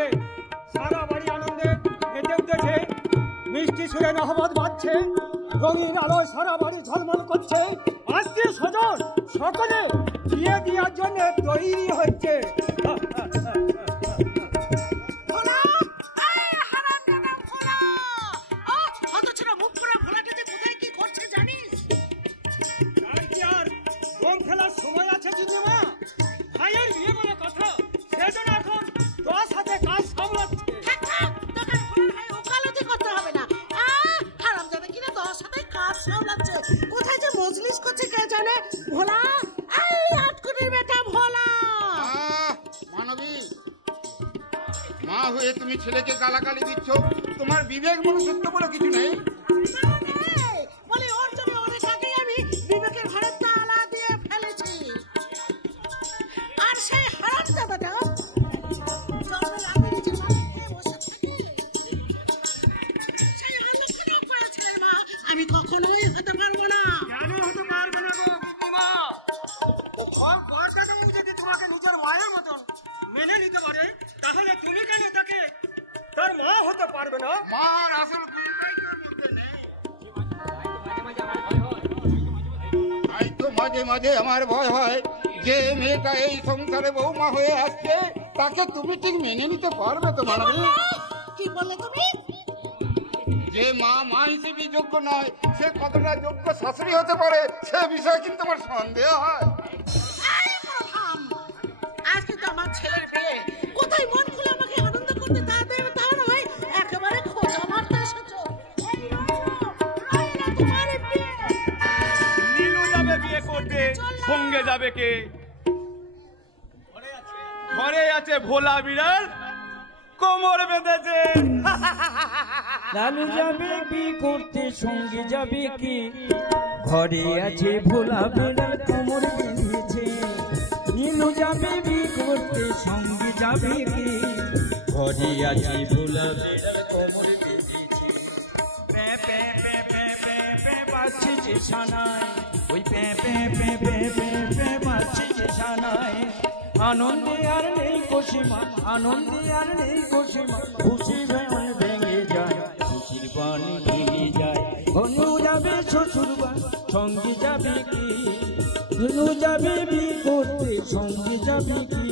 যে সারা বাড়ি আনন্দে মেতে উঠেছে। মিষ্টি সুরে নহবত বাজছে, রঙিন আলোয় সারা বাড়ি ঝলমল করছে। আত্মীয় স্বজন সকলে বিয়ে দেওয়ার জন্য তৈরি হচ্ছে। তুমি ছেলেকে গালাগালি দিচ্ছ, তোমার বিবেক মনুষ্যত্ব বলে কিছু নেই। বলে ওর জন্য অনেক আগেই আমি বিবেকের ঘরে তালা দিয়ে ফেলেছি। আর সেই হারামজাদাটা আমি কখনোই হতে পারবো না। কেন হতে পারবে না গো মা? যদি তোমাকে নিজের মায়ের মতন মেনে নিতে পারে, তাহলে তুমি কেন তাকে তার মা হতে পারবে না? মার আসল তাই তো মাঝে মাঝে আমার ভয় হয় যে মেয়েটা এই সংসারে বৌমা হয়ে আসছে, তাকে তুমি ঠিক মেনে নিতে পারবে তো মানবী? কি বললে তুমি? যে মা মা হিসেবে যোগ্য নয়, সে কতটা যোগ্য শাশুড়ি হতে পারে সে বিষয়ে কিন্তু আমার সন্দেহ হয়। আজকে তো আমার ছেলের বিয়ে, কোথায় মন খুলে আমাকে আনন্দ করতে তা দেবে তা নয়, একেবারে খোঁজা মারতে এসেছো। নীলু যাবে বিয়ে করতে, সঙ্গে যাবে কে? ঘরে আছে ভোলা বিড়াল, কোমর বেঁধেছে। লালু যাবে বিয়ে করতে, সঙ্গে যাবে কি? ঘরে আছে ভোলা বিড়াল, কোমর বেঁধেছে। নীলু যাবে বিয়ে করতে, সঙ্গে যাবে কি? ঘরে আছে ভোলা বিড়াল, কোমর বেঁধেছে। Pay pay pay pay pay pay বাজছে যে সানাই, ওই pay pay pay pay pay pay বাজছে যে সানাই। আনন্দে আর নেই কোশিমা, আনন্দে আর নেই কোশিমা, খুশি ভেঙে ভেঙে যায়, খুশির পানি ভেঙে যায়। ধনু যাবে শ্বশুর বাড়ি, সঙ্গে যাবে কি? ধনু যাবে বিয়ে করতে, সঙ্গে যাবে কি?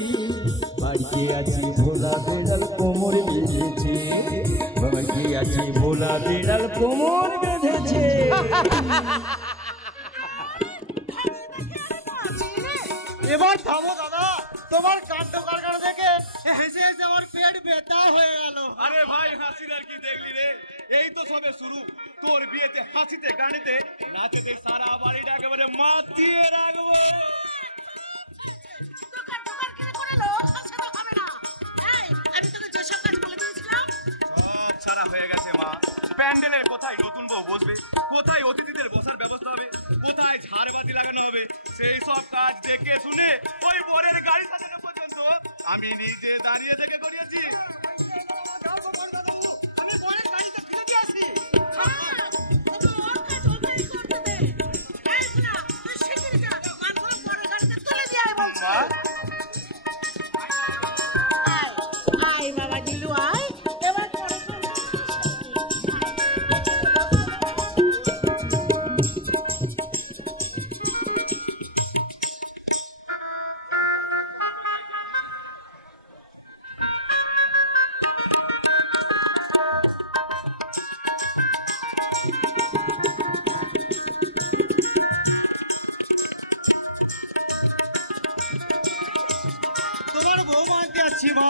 বাড়িতে আছে ভোলা বিড়াল, কোমর বেঁধেছে। বাড়িতে আছে ভোলা বিড়াল, কোমর বেঁধেছে। এবার থামো দাদা, তোমার কাণ্ড কারখানা দেখে হেসে হেসে আমার পেট ব্যথা হয়ে গেল। আরে ভাই, হাসির আর কি দেখলি রে? এই তো সবে শুরু। তোর বিয়েতে হাসিতে গানিতে নাচেতে সারা বাড়িটা একেবারে মাতিয়ে রাখবো। ছাড়া হয়ে গেছে মা। প্যান্ডেলের কোথায় নতুন বউ বসবে, কোথায় অতিথিদের বসার ব্যবস্থা হবে, কোথায় ঝাড়বাতি লাগানো হবে, সেই সব কাজ দেখে শুনে ওই বরের গাড়ি সাজানো পর্যন্ত আমি নিজে দাঁড়িয়ে থেকে করিয়েছি। আমি বরের গাড়িতে ফিরে আসি। বাবা দিলু আয়, এবার তোমার বৌমা আনতে আসছি মা।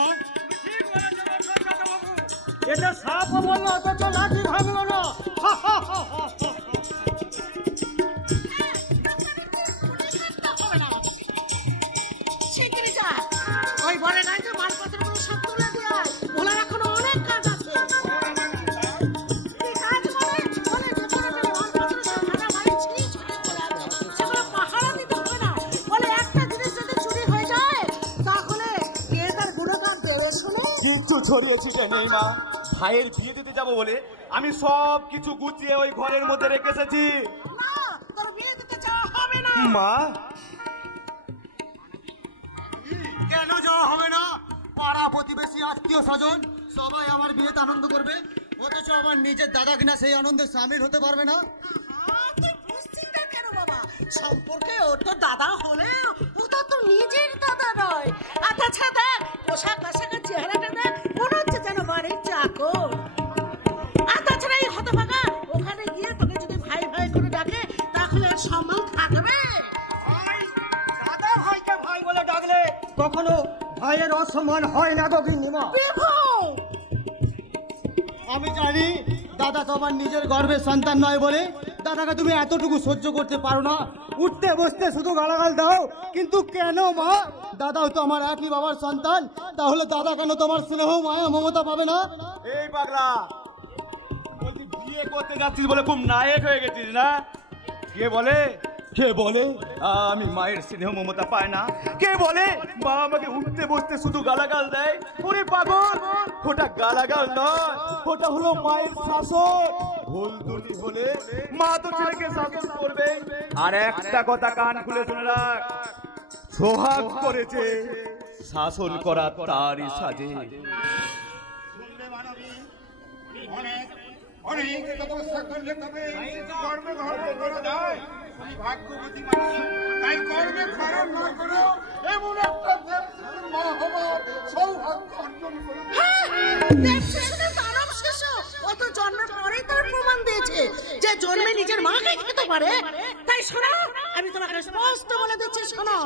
এটা সাপ বললো, অথচ লাঠি ভাঙলো না। ওই বলে গাড়িতে মালপত্রগুলো সব তুলে দিয়ে ভোলার এখনো অনেক কাজ আছে। সেগুলো পাহারা দিতে হবে না। বলে একটা জিনিস যদি চুরি হয়ে যায় তাহলে তার গুণগান দেবে। শুনে কিচ্ছু ছড়িয়েছি নেই মা। ভাইয়ের বিয়ে দিতে যাবো বলে আমি সব কিছু গুছিয়ে ওই ঘরের মধ্যে রেখে এসেছি। না, তোর বিয়ে দিতে যাওয়া হবে না। মা কেন যাওয়া হবে না? পাড়া পাড়া প্রতিবেশী আত্মীয় স্বজন সবাই আমার বিয়েতে আনন্দ করবে, অথচ আমার নিজের দাদা কিনা সেই আনন্দে সামিল হতে পারবে না। তুই বুঝছিস না কেন বাবা? সম্পর্কে ও তো দাদা হলেও ও তো তোর নিজের দাদা নয়। আচ্ছা দেখ, পোশাক আশাকের চেহারাটা দেখ, মনে হচ্ছে যেন বাড়ির চাকর। আর তাছাড়া এই হতভাগা ওখানে গিয়ে তোকে যদি ভাই ভাই করে ডাকে তাহলে আর সম্মান থাকবে? দাদা ভাইকে ভাই বলে ডাকলে কখনো ভাইয়ের অসম্মান হয় না গো গিন্নিমা। আমি জানি দাদা তোমার নিজের গর্ভের সন্তান নয় বলে দাদাকে তুমি এতটুকু সহ্য করতে পারো না, উঠতে বসতে শুধু গালাগাল দাও। কিন্তু কেন মা? দাদাও তো আমার একই বাবার সন্তান, তাহলে দাদা কেন তোমার স্নেহ মায়া মমতা পাবে না? এই পাগলা, বলছি বিয়ে করতে যাচ্ছিস বলে খুব নায়ক হয়ে গেছিস না? কে বলে আমি মায়ের স্নেহ মমতা পাই না? কে বলে মা আমাকে উঠতে বসতে শুধু গালাগাল দেয়? ওরে পাগল, ওটা গালাগাল নয়, ওটা হলো মায়ের শাসন। ভুল দুটি হলে মা তো ছেলেকে শাসন করবে। আর একটা কথা কান খুলে শুনে রাখ, সোহাগ করেছে শাসন করা তারই সাজে। অনেক তপস্যা করলে তবে কর্মে ঘরে করা যায়। আমি ভাগ্যবতী মানুষ, তাই কর্মে খরচ না করেও এমন একটা দেবশিশুর মা হবার সৌভাগ্য অর্জন করেছে। দেবশিশুদের দানব শিশু ও তো জন্মের পরেই তার প্রমাণ দিয়েছে যে জন্মে নিজের মাকে খেতে পারে। তাই শোনো, আমি তোমাকে স্পষ্ট বলে দিচ্ছি, শোনো,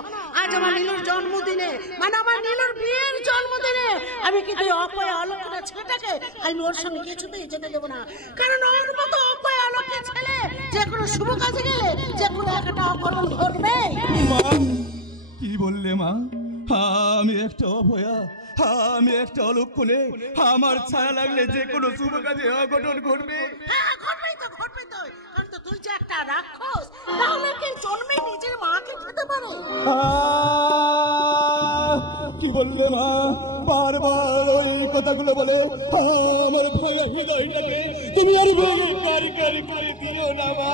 আজ আমার নীলুর জন্মদিনে, মানে আমার নীলুর বিয়ের জন্মদিনে আমি কিন্তু অপয়া অলক্ষণা ছেলেটাকে আমি ওর সঙ্গে কিছুতেই যেতে দেবো না। কারণ ওর মতো অপয়া অলক্ষে ছেলে যে কোনো শুভ কাজে গেলে যে কোনো একটা অঘটন ঘটবে। কি বললে মা? আমি একটা অভয়া, আমি একটা অলক্ষণে, আমার ছায়া লাগলে যে কোনো শুভ কাজে অঘটন ঘটবে। হ্যাঁ, ঘটবেই তো। কারণ তো তুই যে একটা রাক্ষস, তাহলে কি জন্মে নিজের মাকে খেতে পারে? কি বললে মা? বারবার ওই কথাগুলো বলে আমার ভয়া হৃদয়টাকে তুমি আর কারি কারি করে দিও না মা।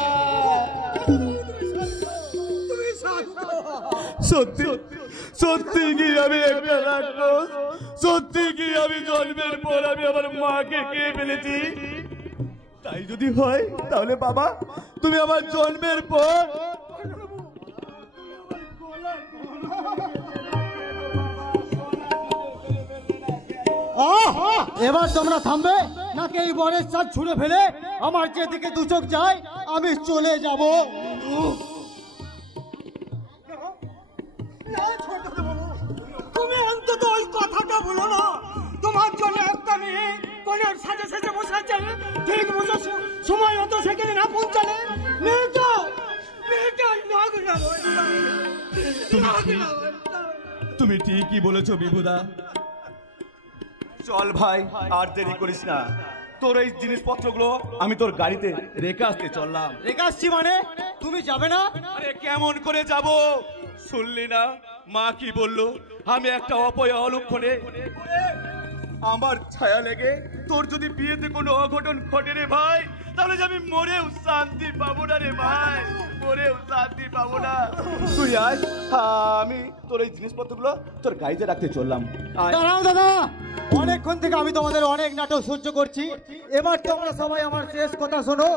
সত্যি কি আমি একটা রাক্ষস? সত্যি কি আমি জন্মের পর আমি আমার মাকে খেয়ে ফেলেছি? তাই যদি হয় তাহলে বাবা তুমি আমার জন্মের পর এবার তোমরা থামবে নাকি এই বরের চাঁদ ছুঁড়ে ফেলে আমার যেদিকে দু চোখ যায় আমি চলে যাব? তুমি অন্তত ওই কথাটা বলো না। তোমার জন্য একটা মেয়ে কোনের সাজে সাজে বসাচ্ছে, ঠিক বুঝো সময় মতো সেখানে না পৌঁছালে মেয়েটা তুমি ঠিকই বলেছো বিভুদা। চল ভাই, আর দেরি করিস না। তোর এই জিনিসপত্রগুলো আমি তোর গাড়িতে রেখে আসতে চললাম। রেখে আসছি মানে? তুমি যাবে না? আরে কেমন করে যাব? শুনলি না মা কি বললো? আমি একটা অপয়া অলক্ষণে, আমার ছায়া লেগে তোর যদি বিয়েতে কোনো অঘটন ঘটে রে ভাই, তাহলে যে আমি মরেও শান্তি পাবো না রে ভাই, মরেও শান্তি পাবো না। তুই আয়, আমি তোর এই জিনিসপত্রগুলো তোর গাড়িতে রাখতে চললাম। দাঁড়াও দাদা, অনেকক্ষণ থেকে আমি তোমাদের অনেক নাটক সহ্য করছি, এবার তোমরা সবাই আমার শেষ কথা শোনো।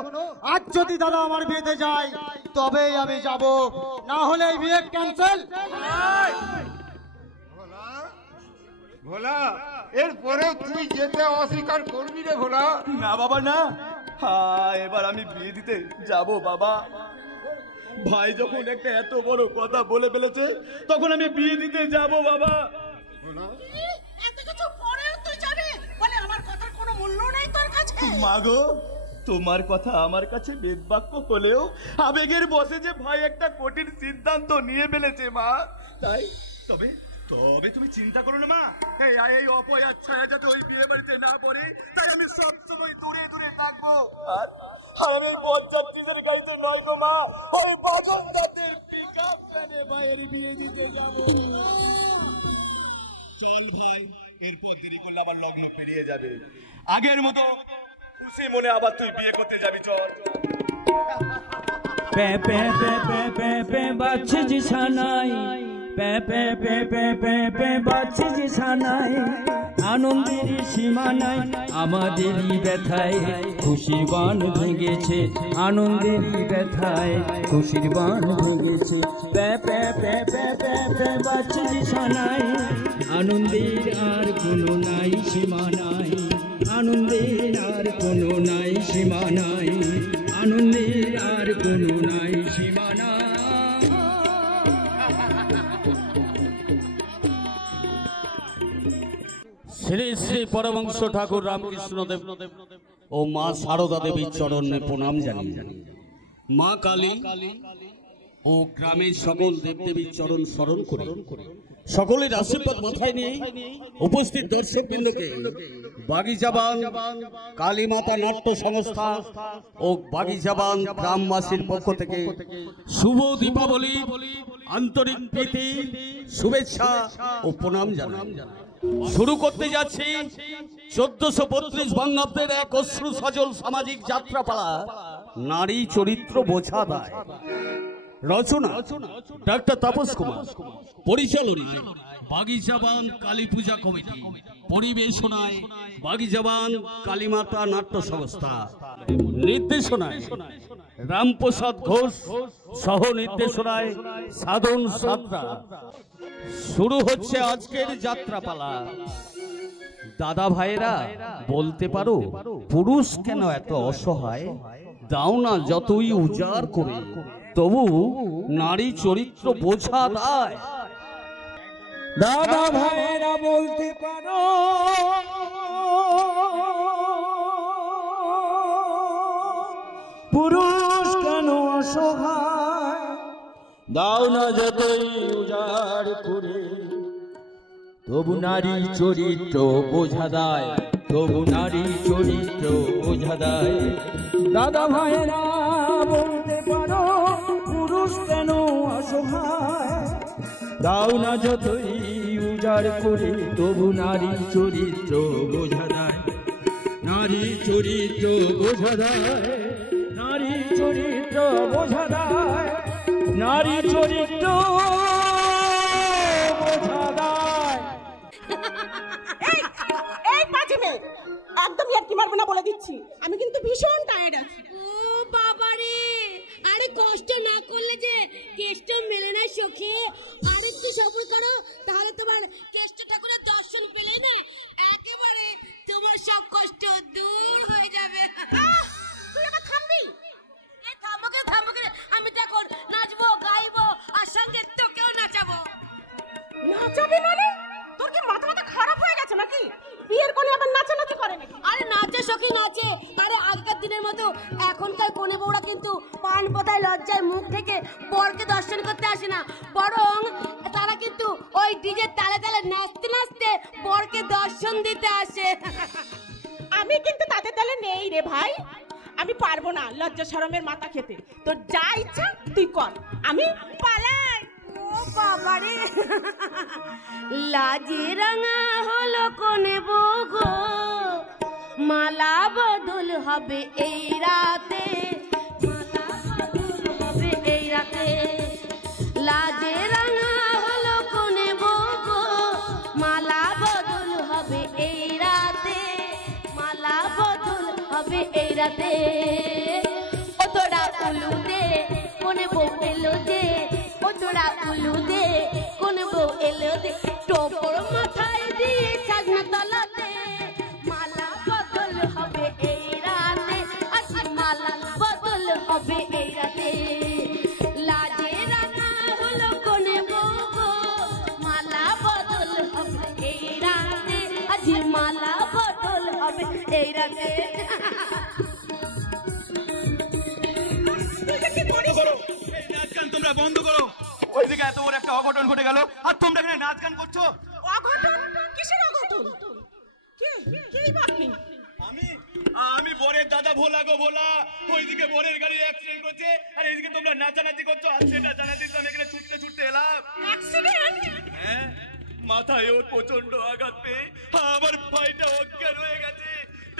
আজ যদি দাদা আমার বিয়েতে যায় তবেই আমি যাব, না হলে এই বিয়ে ক্যান্সেল। ভোলা, এরপরেও তুই যেতে অস্বীকার করবি রে ভোলা? না বাবা না, এবার আমি বিয়ে দিতে যাব বাবা। ভাই যখন একটা এত বড় কথা বলে ফেলেছে তখন আমি বিয়ে দিতে যাব বাবা। এত কিছু পরেও তুই যাবি বলে আমার কথার কোনো মূল্য নেই তোর কাছে? মাগো, তোমার কথা আমার কাছে বেদবাক্য হলেও আবেগের বসে যে ভাই একটা কঠিন সিদ্ধান্ত নিয়ে ফেলেছে মা, তাই তবে তুমি চিন্তা করো না মা। এই অপয়ার ছায়া যাতে ওই বিয়ে বাড়িতে না পড়ে, তাই আমি সবসময় দূরে দূরে থাকবো। আর আমি বরযাত্রীদের গাড়িতে নয় গো মা, ওই বাজনদারদের পিকআপ ভ্যানে ভাইয়ের বিয়ে দিতে যাবো। চল ভাই, এরপর দেরি করলে আবার লগ্ন পেরিয়ে যাবে। আগের মতো খুশি মনে আবার তুই বিয়ে করতে যাবি, চল। Pay pay pay pay pay pay বাজছে যে সানাই, pay pay pay pay pay pay বাজছে যে সানাই। আনন্দের সীমা নাই, আমাদেরই ব্যথায় খুশির বান ভেঙেছে, আনন্দের ব্যথায় খুশির বান ভেঙেছে। প্যা প্যা প্যা প্যা প্যা প্যা বাজছে শোনায়, আনন্দের আর কোনো নাই সীমা নাই, আনন্দের আর কোনো নাই সীমা নাই, আনন্দের আর কোনো নাই সীমা নাই। শ্রী শ্রী পরমহংস ঠাকুর রামকৃষ্ণ দেব ও মা সারদা দেবীর চরণে প্রণাম জানি। মা কালী ও গ্রামের সকল দেবদেবীর চরণ স্মরণ করে সকলের আশীর্বাদ মাথায় নিয়ে উপস্থিত দর্শকবৃন্দকে বাগিচাবান কালীমাতা নাট্য সংস্থা ও বাগিচাবান গ্রামবাসীর পক্ষ থেকে শুভ দীপাবলি, আন্তরিক প্রীতি, শুভেচ্ছা ও প্রণাম জানাই। শুরু করতে যাচ্ছি 1432 বঙ্গাব্দের এক অশ্রু সজল সামাজিক যাত্রাপালা নারী চরিত্র বোঝা দায়। রচনা ডাক্তার তাপস কুমার, পরিচালনা বাগিচাবান কালী পূজা কমিটি, পরিবেশনায় বাগিচাবান কালীমাতা নাট্য সংস্থা, নির্দেশনায় রামপ্রসাদ ঘোষ, সহ নির্দেশনায় সাধন সাঁতরা। শুরু হচ্ছে আজকের যাত্রাপালা। দাদা ভাইরা বলতে পারো পুরুষ কেন এত অসহায়, দাও না যতই উজাড় করে তবু নারী চরিত্র বোঝা দায়। দাদা ভাইরা বলতে পারো পুরুষ কেন অসহায়, দাও না যতই উজাড় করে তবু নারী চরিত্র বোঝা দায়, তবু নারী চরিত্র বোঝা দায়। দাদা ভাইরা বলতে পারো পুরুষ কেন অসহায়, দাও না যতই উজাড় করে তবু নারী চরিত্র বোঝা দায়, নারী চরিত্র বোঝা দায়, নারী চরিত্র বোঝা দায়, নারী চরিত্র বোঝা দায়। এই পাজি মেয়ে, একদম ইয়ার্কি মারবে না বলে দিচ্ছি, আমি কিন্তু ভীষণ টায়ার্ড আছি। ও বাবা রে, আরে কষ্ট না করলে যে কেষ্ট মেলে না সখী, আর একটু সবর করো, তাহলে তোমার কেষ্ট ঠাকুরের দর্শন পেলে না একেবারে তোমার সব কষ্ট দূর হয়ে যাবে। তুই আমার থামবি? এই থামোকে আমি তো এখন নাচবো, গাইবো, আর সঙ্গে তোকেও নাচাবো। নাচাবি মানে? তোর কি মাথা খারাপ হয়ে গেছে নাকি? বিয়ের কোণে আবার নাচানাচি করে নাকি? আরে নাচে সখী নাচে, আরে আগেকার দিনের মতো এখনকার কোনে বউরা কিন্তু পান পোতায় লজ্জায় মুখ থেকে বরকে দর্শন করতে আসে না, বরং তারা কিন্তু ওই ডিজের তালে তালে নাচতে নাচতে বরকে দর্শন দিতে আসে। আমি কিন্তু তাদের দলে নেই রে ভাই, আমি পারবো না লজ্জা শরমের মাথা খেতে। তোর যা ইচ্ছা তুই কর, আমি পালাই। ও বাবা রে, লাজে রাঙা হলো কোনে বউ গো, মালা বদল হবে এই রাতে, মালা বদল হবে এই রাতে। লাজে রাঙা হলো কোনে বউ গো, মালা বদল হবে এই রাতে, মালা বদল হবে এই রাতে। ও তোরা উলু দে কোনে বউ এলো দে, ও তোরা উলু দে কোনে বউ এলো দে, টোপর মাথায় দিয়ে সাজনা তলাতে, মালা বদল হবে এই রাতে, আজ মালা বদল হবে এই রাতে। লাজে রাঙা হলো কোনে বউ গো, মালা বদল হবে এই রাতে, আজ মালা বদল হবে এই রাতে। তোমরা বন্ধ করো, ওইদিকে এত বড় একটা অঘটন ঘটে গেল আর তোমরা এখানে নাচ গান করছো। অঘটন? কিসের অঘটন? কে বাকি? আমি বরের দাদা ভোলা গো ভোলা, ওইদিকে বরের গাড়ি অ্যাক্সিডেন্ট করছে আর এইদিকে তোমরা নাচানাচি করছো, আর সেটা জানাতে আমি এখানে ছুটতে ছুটতে এলাম। অ্যাক্সিডেন্ট? হ্যাঁ, মাথায় ওর প্রচন্ড আঘাত পেয়ে আমার ভাইটা অজ্ঞান হয়ে গেছে।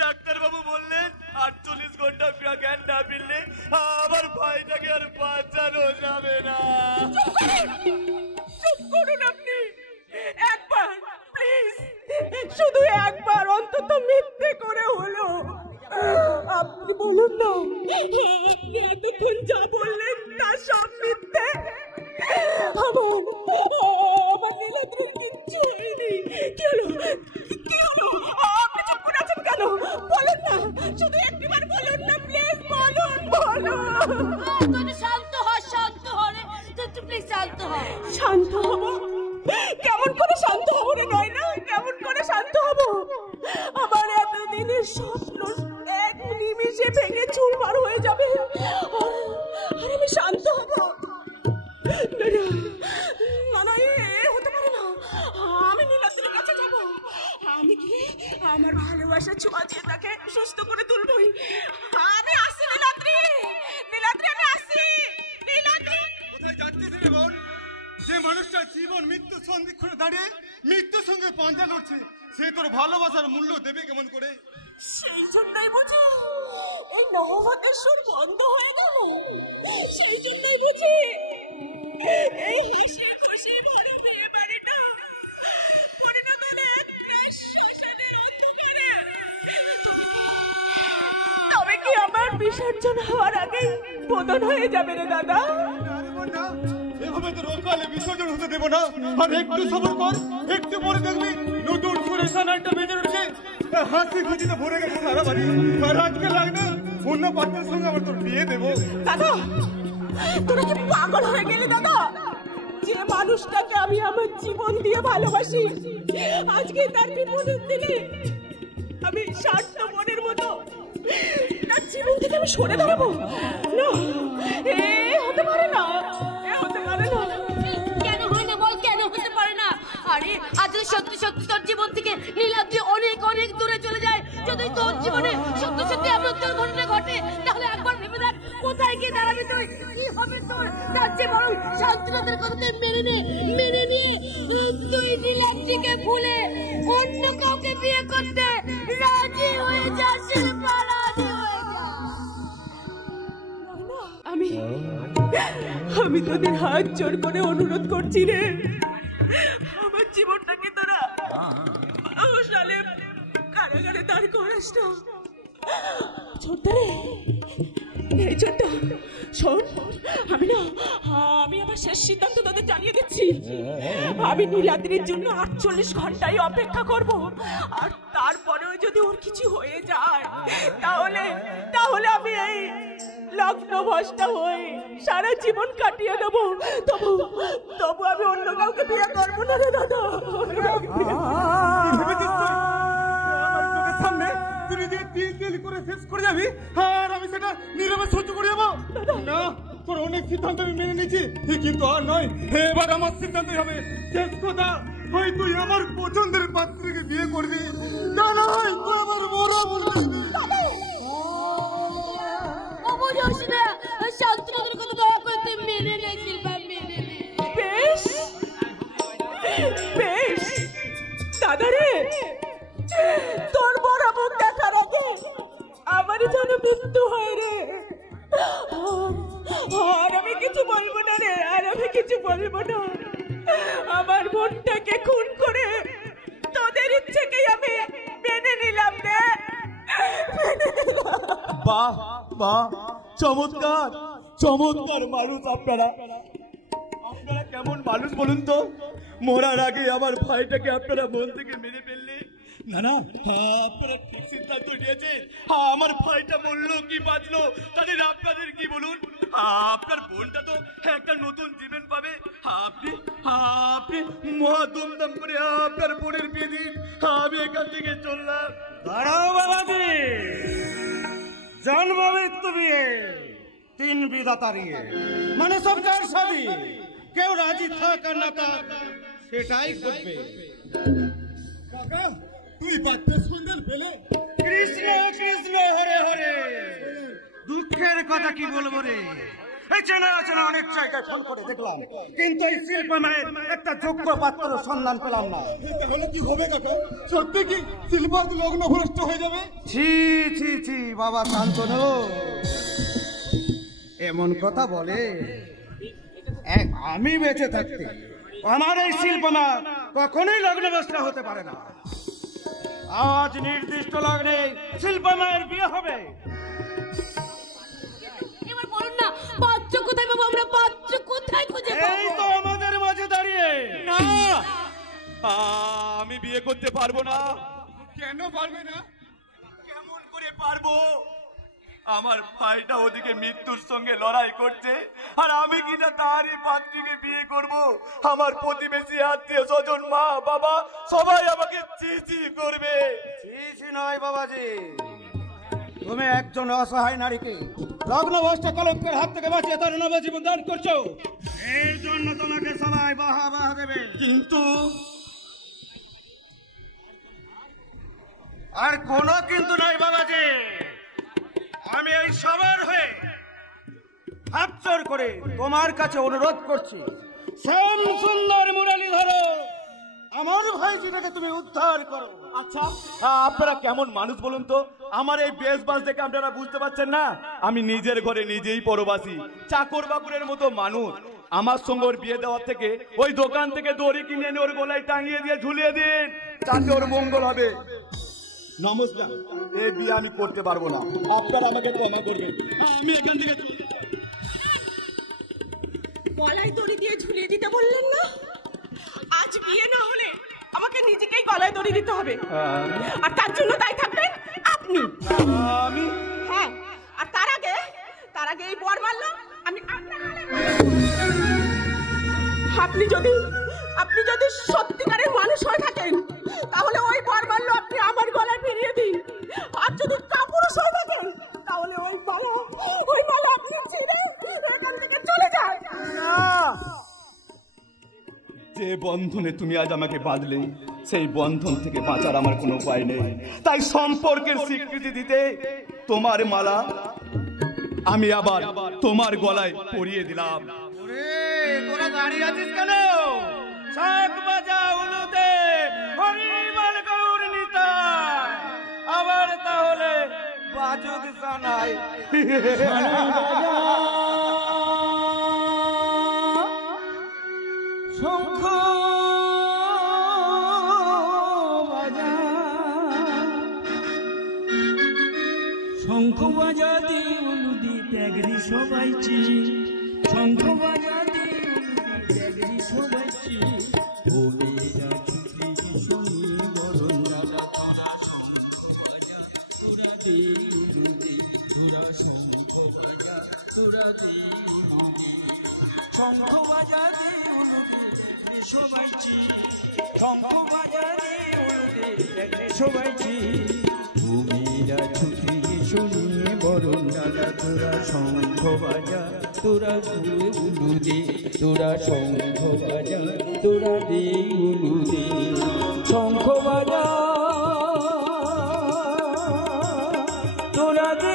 ডাক্তার বাবু বললেন 48 ঘন্টা জ্ঞান না ফিরলে আমার ভাইটাকে আর বাঁচানো যাবে না। চুপ করুন আপনি, একবার প্লিজ শুধু একবার অন্তত মিথ্যে করে হলো আপনি বলুন না, আপনি এতক্ষণ যা বললেন তা সব মিথ্যে। আমার নীলাদ্রির কিচ্ছু হয়নি। কি হলো? আপনি চুপ করে আছেন কেন? বলুন না, শুধু একবার বলুন না প্লিজ, বলুন বলুন। শান্ত হ, শান্ত হ রে, তুই প্লিজ শান্ত হ। শান্ত হব? কেমন করে শান্ত হব রে নয়না? কেমন করে শান্ত হব? আমার এতদিনের স্বপ্ন এক নিমিষে ভেঙে চুরমার হয়ে যাবে, আর আমি শান্ত হব? না, হতে পারে না। আমি নীলাদ্রির কাছে যাব, আমি কি আমার ভালোবাসা ছোঁয়া দিয়ে তাকে সুস্থ করে তুলবই। আমি আসি নীলাদ্রি, নীলাদ্রি আমি আসি। নীলাদ্রি কোথায় যাচ্ছিস রে বোন? যে মানুষটা জীবন মৃত্যু সন্ধিক্ষণে দাঁড়িয়ে মৃত্যুর সঙ্গে পাঞ্জা লড়ছে, সে তোর ভালোবাসার মূল্য দেবে কেমন করে? সেই জন্যই বুঝি এই নহবতের সুর বন্ধ হয়ে গেল। সেই জন্যই বুঝি এই হাসি খুশি ভরা বিয়ে বাড়িটা পরিণত হলো এক শ্মশানের অন্ধকারে। তবে কি আমার বিসর্জন হওয়ার আগেই বোধন হয়ে যাবে রে দাদা? এভাবে তো রোকালে বিসর্জন হতে দেবো না। আর একটু সবর কর, একটু পরে দেখবি নতুন করে সানাইটা বেজে উঠছে, হাসি খুশিতে ভরে গেছে সারা বাড়ি। আর আজকে লাগবে অন্য পাত্রের সঙ্গে আবার তোর বিয়ে দেবো। দাদা তোরা কি পাগল হয়ে গেলি দাদা? যে মানুষটাকে আমি আমার জীবন দিয়ে ভালোবাসি, আজকে তার বিপদের দিনে আমি স্বার্থপরের মতো তার জীবন থেকে আমি সরে দাঁড়াবো না? এ হতে পারে না, এ হতে পারে না। কেন হয় না বল, কেন হতে পারে না? আরে আজ যদি সত্যি সত্যি তোর জীবন থেকে নীলাদ্রি অনেক অনেক দূরে চলে যায়, যদি তোর জীবনে সত্যি সত্যি এমন তোর ঘটনা ঘটে, তাহলে একবার ভেবে দেখ কোথায় গিয়ে দাঁড়াবি তুই, কি হবে তোর? তার চেয়ে বরং শান্তিনাথের কথাতে মেনে নিয়ে তুই নীলাদ্রিকে ভুলে অন্য কাউকে বিয়ে করতে রাজি হয়ে যাস। আমি তোদের হাত জোর করে অনুরোধ করছি রে, আমার জীবনটাকে তোরা সালে কারাগারে দাঁড় করাস না। ছোট্ট রে, এই ছোট্ট শোন, আমি আমার শেষ সিদ্ধান্ত তোদের জানিয়ে দিচ্ছি। আমি নীলাদ্রির জন্য 48 ঘন্টাই অপেক্ষা করব, আর তারপরেও যদি ওর কিছু হয়ে যায় তাহলে আমি এই লগ্ন ভ্রষ্টা হয়ে সারা জীবন কাটিয়ে দেবো। তবু আমি অন্য কাউকে বিয়ে করবো না রে দাদা। সামনে তুই নিজে তিল করে শেষ করে যাবি, আর আমি সেটা নীরবে সহ্য করে যাবো না? তোর অনেক সিদ্ধান্ত আমি মেনে নিয়েছি, কিন্তু আর নয়, এবার আমার সিদ্ধান্তই হবে। শেষ কথা, হয় তুই আমার পছন্দের পাত্রকে বিয়ে করবি, না হয় তুই আমার মরা বলবি। শান্তিনাথের কথা দয়া করে তুই মেনে নে শিল্পা, মেনে নে। বেশ দাদা রে, তোর বড় মুখ দেখার আগে আমারই যেন মৃত্যু হয় রে। আর আমি কিছু বলবো না রে, আর আমি কিছু বলবো না। আমার বোনটাকে খুন করে তোদের ইচ্ছেকেই আমি মেনে নিলাম রে। বাহ বাহ, চমৎকার চমৎকার মানুষ আপনারা। কেমন মানুষ বলুন তো? মরার আগে আমার ভাইটাকে আপনারা মন থেকে মেরে ফেললে। না, আপনারা ঠিক সিদ্ধান্ত নিয়েছেন। আমার ভাইটা মরলো কি বাঁচলো তাদের আপনাদের কি বলুন? আপনার বোনটা তো একটা নতুন জীবন পাবে। আপনি মহা ধুমধাম করে আপনার বোনের বিয়ে দিন, আমি এখান থেকে চললাম। দাঁড়াও বাবাজি, জন্ম মৃত্যু বিয়ে, 3 বিধাতার ইয়ে, মানে সবটার সবই। কেউ রাজি থাক আর না থাক, সেটাই ঘটবে। কাকা, তুই বাচ্চা সুন্দর পেলে? কৃষ্ণ কৃষ্ণ হরে হরে। দুঃখের কথা কি বলবো রে, এই চেনা অনেক জায়গায় ফোন করে দেখলাম, কিন্তু এই শিল্পা মায়ের একটা যোগ্য পাত্র সন্ধান পেলাম না। তাহলে কি হবে কাকা? সত্যি কি শিল্পার লগ্ন ভ্রষ্ট হয়ে যাবে? ছি ছি ছি বাবা শান্তনু, এমন কথা বলে? আমি বেঁচে থাকতে আমার এই শিল্পা মা কখনোই লগ্নভ্রষ্ট হতে পারে না। আজ নির্দিষ্ট লগ্নে শিল্পা মায়ের বিয়ে হবে। এবার বলুন না, পাত্র কোথায় বাবু? আমরা পাত্র কোথায় খুঁজে পাবো? এই তো আমাদের মাঝে দাঁড়িয়ে। না, আমি বিয়ে করতে পারবো না। কেন পারবে না? কেমন করে পারবো? আমার ভাইটা ওদিকে মৃত্যুর সঙ্গে লড়াই করছে, আর আমি কিনা তারই পাত্রীকে বিয়ে করব। আমার প্রতিবেশী, আত্মীয় স্বজন, মা বাবা সবাই আমাকে চিচি করবে। চিচি নয় বাবাজি, তুমি একজন অসহায় নারীকে লগ্নভ্রষ্ট কলঙ্কের হাত থেকে বাঁচিয়ে তার নবজীবন দান করছো। এর জন্য তোমাকে সবাই বাহবা দেবে। কিন্তু আর কোনো কিন্তু নয় বাবাজি, আমি এই সবার হয়ে হাত জোর করে তোমার কাছে অনুরোধ করছি, শ্যাম সুন্দর মুরালি ধরো, আমার ভাইজিটাকে তুমি উদ্ধার করো। আচ্ছা, আপনারা কেমন মানুষ বলুন তো? আমার এই বেশ বাস দেখে আপনারা বুঝতে পারছেন না? আমি নিজের ঘরে নিজেই পরবাসী, চাকর বাকুরের মতো মানুষ। আমার সঙ্গে ওর বিয়ে দেওয়ার থেকে ওই দোকান থেকে দড়ি কিনে এনে ওর গলায় টাঙিয়ে দিয়ে ঝুলিয়ে দিন, তাতে ওর মঙ্গল হবে। নমস্কার, এই বিয়ে আমি করতে পারবো না, আপনারা আমাকে ক্ষমা করবেন। আমি এখান থেকে গলায় দড়ি দিয়ে ঝুলিয়ে দিতে বললেন না? আজ বিয়ে না হলে আমাকে নিজেকেই গলায় দড়ি দিতে হবে, আর তার জন্য দায়ী থাকবেন আপনি। আমি হ্যাঁ, আর তার আগে এই বর মারলো আমি আপনার গলায়। আপনি যদি সত্যিকারের মানুষ হয়ে থাকেন তাহলে ওই বর মারলো আপনি আমার গলায় ফিরিয়ে দিন, আর যদি কাপুরুষ হয়ে থাকেন তাহলে ওই মালা আপনি ছিঁড়ে এখান থেকে চলে যান। যে বন্ধনে তুমি আজ আমাকে বাঁধলে, সেই বন্ধন থেকে বাঁচার আমার কোনো উপায় নেই। তাই সম্পর্কের স্বীকৃতি দিতে তোমার মালা আমি আবার তোমার গলায় পরিয়ে দিলাম। তোরা দাঁড়িয়ে আছিস কেন? শাক বাজা উলুতে হরিবল গৌর নিতাই, আবার তাহলে বাজুক সানাই। শঙ্খ বাজা, শঙ্খ বাজা দি উলুদি ত্যাগরি সবাইছি, শঙ্খ বাজা দি উলুদি ত্যাগরি সবাইছি। ও মেয়েরা ছুটি শুনি বরণ দাদা, তোরা শঙ্খ বাজা, তোরা দে উলুদি, তোরা শঙ্খ বাজা, তোরা দে উলুদি, শঙ্খ বাজা দে উলুদি সবাইছি, শঙ্খ বাজা দে উলুদি সবাইছি। ভূমিরা ছুটি শুনিয়ে বরণ দাদা, তোরা শঙ্খ বাজা, তোরা দে উলুদি, তোরা শঙ্খ বাজা, তোরা দে উলুদি, শঙ্খ বাজা তোরা দে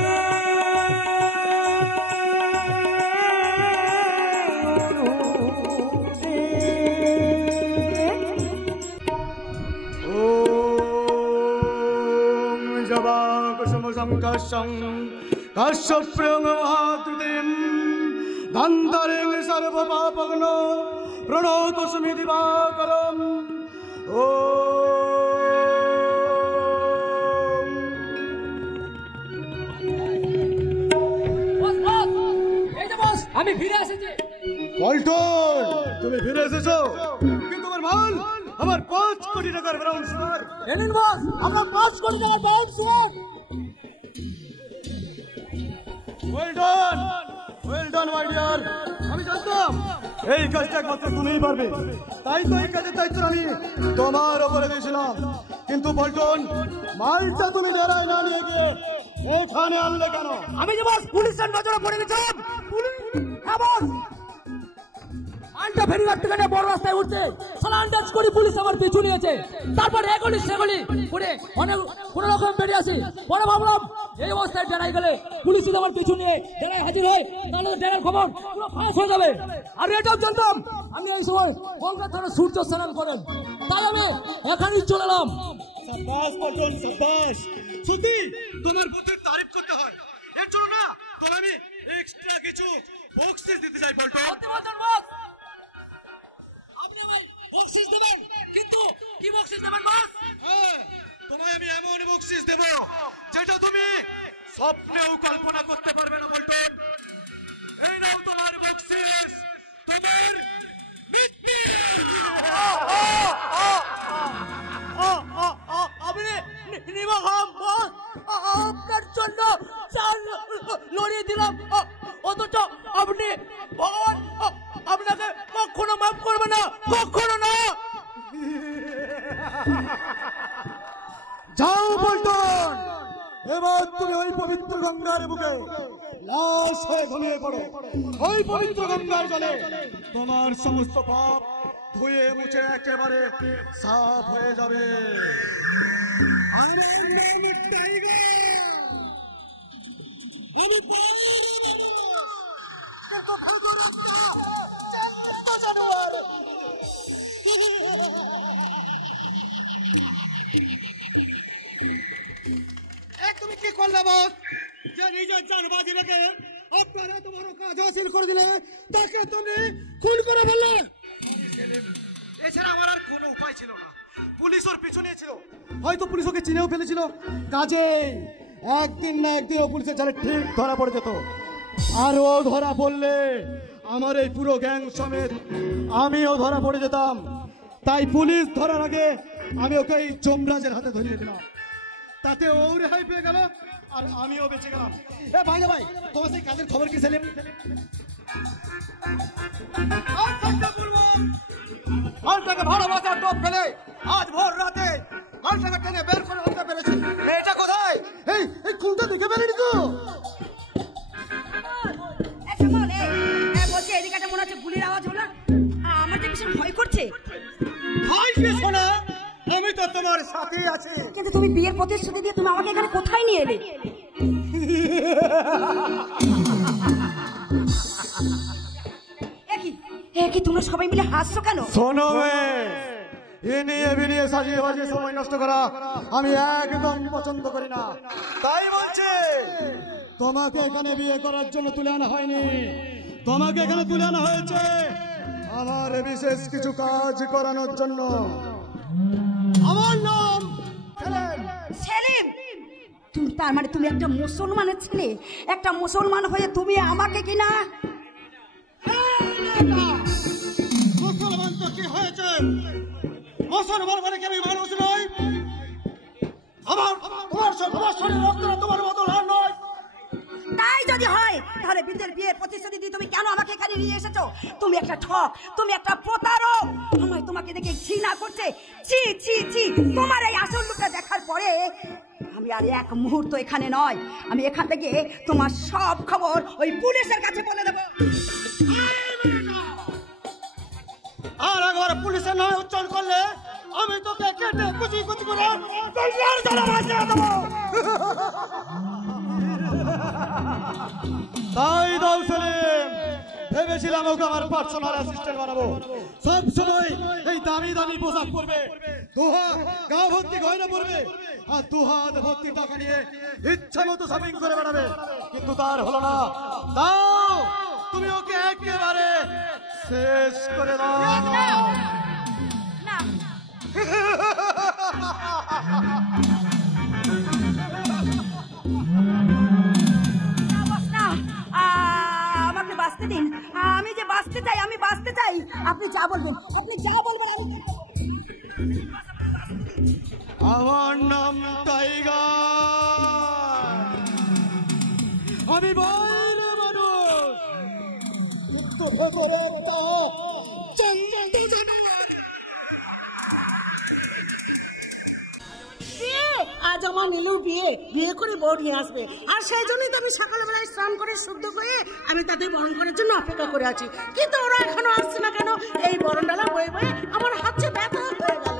কাশ্যপ্রং মহাকৃতিম ধান্তরিং সর্বপাপগ্ন প্রণতস্মি দিবাকরম। ও আমি ফিরে এসেছি। পল্টন, তুমি ফিরে এসেছো, কিন্তু তোমার মাল আমার 5 কোটি টাকার ব্রাউন সুগার। এনেন বস, আমরা 5 কোটি টাকার brown sugar. Well done my dear. আমি জানতাম এই কাজটা একমাত্র তুমিই পারবে, তাই তো এই কাজের দায়িত্ব আমি তোমার ওপরে দিয়েছিলাম। কিন্তু পল্টন, মালটা তুমি বেড়ায় না নিয়ে গিয়ে এখানে আনলে কেন? আমি যে বস পুলিশের নজরে পড়ে গেছিলাম। হ্যাঁ বস, মালটা ফেরিঘাট থেকে বড় রাস্তায় উঠছে, সালান্ডাজ করে পুলিশ আমার পিছু নিয়েছে। তারপর এগুলি সেগুলি করে অনেক কোন রকম বেরিয়ে আসি। পরে ভাবলাম এই অবস্থায় ডেরাই গেলে পুলিশ যদি আমার পিছু নিয়ে ডেরায় হাজির হয় তাহলে ডেরার খবর পুরো ফাঁস হয়ে যাবে। আর এটাও জানতাম আমি এই সময় কলকাতা থানার সূর্য স্নান করেন, তাই আমি এখানেই চলে এলাম। সাব্বাস পল্টন, সাব্বাস। সত্যি তোমার বুদ্ধির তারিফ করতে হয়। এর জন্য না তোমার আমি এক্সট্রা কিছু বক্সিস দিতে চাই পল্টন। আপনি ভাই বক্সিস দেবেন, কিন্তু কি বক্সিস দেবেন বস? তোমায় আমি এমন বকশিস দেব যেটা তুমি স্বপ্নেও কল্পনা করতে পারবে না বল্টন। এই নাও তোমার বকশিস, তোমার আপনার জন্য লড়িয়ে দিলাম, অথচ আপনি আপনাকে কখনো মাফ করবে না, কখনো না। যাও বল্টন, এবার তুমি ওই পবিত্র গঙ্গার বুকে লাশ হয়ে ঘুমিয়ে পড়ো। ওই পবিত্র গঙ্গার জলে তোমার সমস্ত পাপ ধুয়ে মুছে একেবারে সাফ হয়ে যাবে। আমার নাম টাইগার, আমি তুমি কি করলে বস, যে নিজের জান বাজি রেখে আপনারা এত বড় কাজ হাসিল করে দিলে, তাকে তুমি খুন করে ফেললে। এছাড়া আমার আর কোনো উপায় ছিল না। পুলিশ ওর পিছনে ছিল, হয়তো পুলিশ ওকে চিনেও ফেলেছিল। কাজে একদিন না একদিন ও পুলিশের জালে ঠিক ধরা পড়ে যেত। আর ও ধরা পড়লে আমার এই পুরো গ্যাং সমেত আমিও ধরা পড়ে যেতাম। তাই পুলিশ ধরার আগে আমি ওকে এই যমরাজের হাতে ধরিয়ে দিলাম। তাতে ও রেহাই পেয়ে গেল আর আমিও বেঁচে গেলাম। এ ভাই ভাই, তোমার সেই কাজের খবর কি সেলিম? মালটাকে ভালোবাসার টোপ ফেলে আজ ভোর রাতে মালটাকে টেনে বের করে আনতে পেরেছি। মেয়েটা কোথায়? এই এই খুনটা দেখে পেলেনি তো? বলছি এদিকে মনে হচ্ছে গুলির আওয়াজ হলো, আমার যে ভীষণ ভয় করছে। ভয় কি শোনা, আমি তো তোমার সাথেই আছি। কিন্তু তুমি বিয়ের প্রতিশ্রুতি দিয়ে তুমি আমাকে এখানে কোথায় নিয়ে এলে? কি তোমরা সবাই মিলে হাসছো কেন? শোনো এনিয়ে বিনিয়ে সাজিয়ে বাজিয়ে সময় নষ্ট করা আমি একদম পছন্দ করি না। তাই বলছে তোমাকে এখানে বিয়ে করার জন্য তুলে আনা হয়নি, তোমাকে এখানে তুলে আনা হয়েছে আমার বিশেষ কিছু কাজ করানোর জন্য। আমার নাম সেলিম। তুমি তার মানে তুমি একটা মুসলমানের ছেলে, একটা মুসলমান হয়ে তুমি আমাকে কিনা? মুসলমান তো কি হয়েছে, মুসলমান মানে কি আমি মানুষ নই? আমার শরীর রক্ত তোমার মতো আর নয়। তাই যদি হয় তাহলে বিয়ের প্রতিশ্রুতি দিয়ে তুমি কেন আমাকে এখানে নিয়ে এসেছো? তুমি একটা ঠক, তুমি একটা প্রতারক। আমায় তোমাকে দেখে ঘৃণা করছে। ছি ছি ছি, তোমার এই আসল রূপটা দেখার পরে আমি আর এক মুহূর্ত এখানে নয়, আমি এখান থেকে তোমার সব খবর ওই পুলিশের কাছে বলে দেবো। আর একবার পুলিশের নামে উচ্চারণ করলে আমি তোকে কেটে কুচি কুচি করে দেবো। তাই দাও সেলিম, ভেবেছিলাম ওকে আমার পার্সোনাল অ্যাসিস্ট্যান্ট বানাবো। সব সময় এই দামি দামি পোশাক পরবে, গা ভর্তি গয়না পরবে, আর 2 হাত ভর্তি টাকা নিয়ে ইচ্ছা মতো শপিং করে বেড়াবে। কিন্তু তার হলো না। দাও তুমি ওকে একেবারে শেষ করে দাও। আমাকে বাঁচতে দিন, আমি যে বাঁচতে চাই, আমি বাঁচতে চাই। আপনি যা বলবেন, আপনি যা বলবেন। আমার নাম টাইগার, আমি বাইরে মানুষ, কিন্তু ভেতরের তো আজ আমার নীলুর বিয়ে করে বউ নিয়ে আসবে, আর সেই জন্যই তো আমি সকালবেলায় স্নান করে শুদ্ধ হয়ে আমি তাদের বরণ করার জন্য অপেক্ষা করে আছি। কিন্তু ওরা এখনো আসছে না কেন? এই বরণ ডালা বয়ে বয়ে আমার হাতে ব্যথা হয়ে গেল।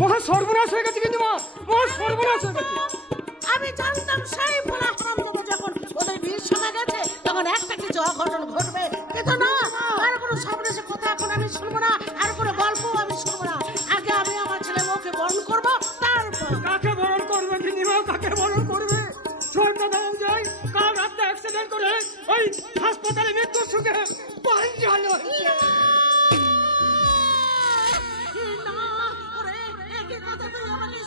মহা সর্বনাশ হয়ে গেছে, কিন্তু মহা সর্বনাশ হয়ে গেছে। আমি জানতাম সেই ভোলা হারামজাদা যখন ওদের বিয়ের সময় গেছে তখন একটা কিছু অঘটন ঘটবে, কিন্তু না, আর কোনো সর্বনাশের কথা এখন আমি শুনবো না, আর কোনো গল্প আমি শুনবো না। আগে আমি আমার ছেলে বউকে বরণ করবো, তারপর কাকে বরণ করবে গিন্নিমা, কাকে বরণ করবে? শোনটা দাও যায়, কাল রাতে অ্যাক্সিডেন্ট করে ওই হাসপাতালে মৃত্যুর সুখে পাঞ্জাল হয়েছে।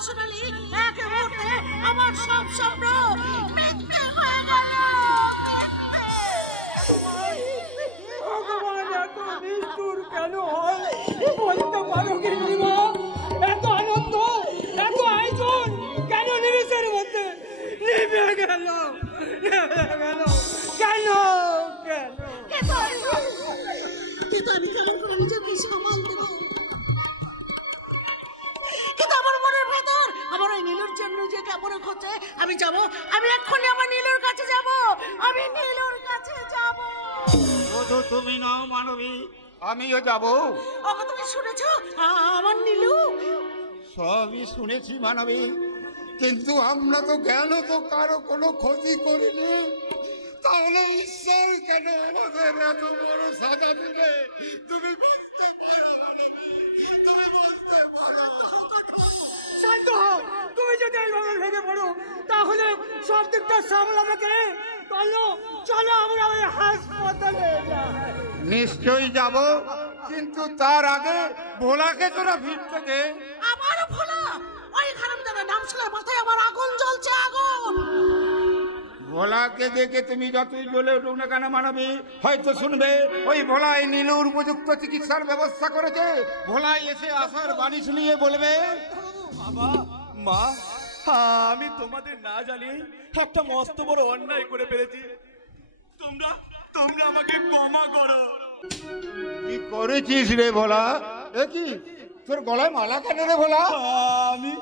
সোনালি এক মুহূর্তে আমার সব স্বপ্ন মিথ্যে হয়ে গেল। ভগবান এত নিষ্ঠুর কেন হয় বলতে পারো কি মা? এত আনন্দ এত আয়োজন কেন নিমেষের মধ্যে নেমে গেল কেন কেন কেন? আমার ওই নীলুর জন্য যে কেমন হচ্ছে আমি যাবো, আমি এক্ষুনি আমার নীলুর কাছে যাব, আমি নীলুর কাছে যাব। শুধু তুমি নাও মানবী, আমিও যাবো। ওকে তুমি শুনেছো আমার নীলু? সবই শুনেছি মানবী, কিন্তু আমরা তো গেল তো কারো কোনো ক্ষতি করিনি, তাহলে ঈশ্বর কেন আমাদের এত বড় সাজা দিলে? তুমি বুঝতে পারো মানবী, তুমি বলতে পারো। শান্ত হও, তুমি যদি এইভাবে ভেঙে পড়ো তাহলে সব দিকটা সামলাবে কে? চলো চলো আমরা ওই হাসপাতালে যাই। নিশ্চয়ই যাব, কিন্তু তার আগে ভোলাকে তোরা ফিরতে দে। আমার ভোলা? ওই হারামজাদার নাম শুনে মাথায় আমার আগুন জ্বলছে, আগুন। ভোলাকে দেখে তুমি যতই জ্বলে উঠুক না কেন মানবী, হয়তো শুনবে ওই ভোলাই নীলুর উপযুক্ত চিকিৎসার ব্যবস্থা করেছে। ভোলাই এসে আসার বাণী শুনিয়ে বলবে, বাবা মা, আমি তোমাদের না জানি একটা মস্ত বড় অন্যায় করে ফেলেছি। তোমরা তোমরা আমাকে ক্ষমা করো। কি করেছিস রে ভোলা? এ কি তোর গলায় মালা কেন রে ভোলা? আমি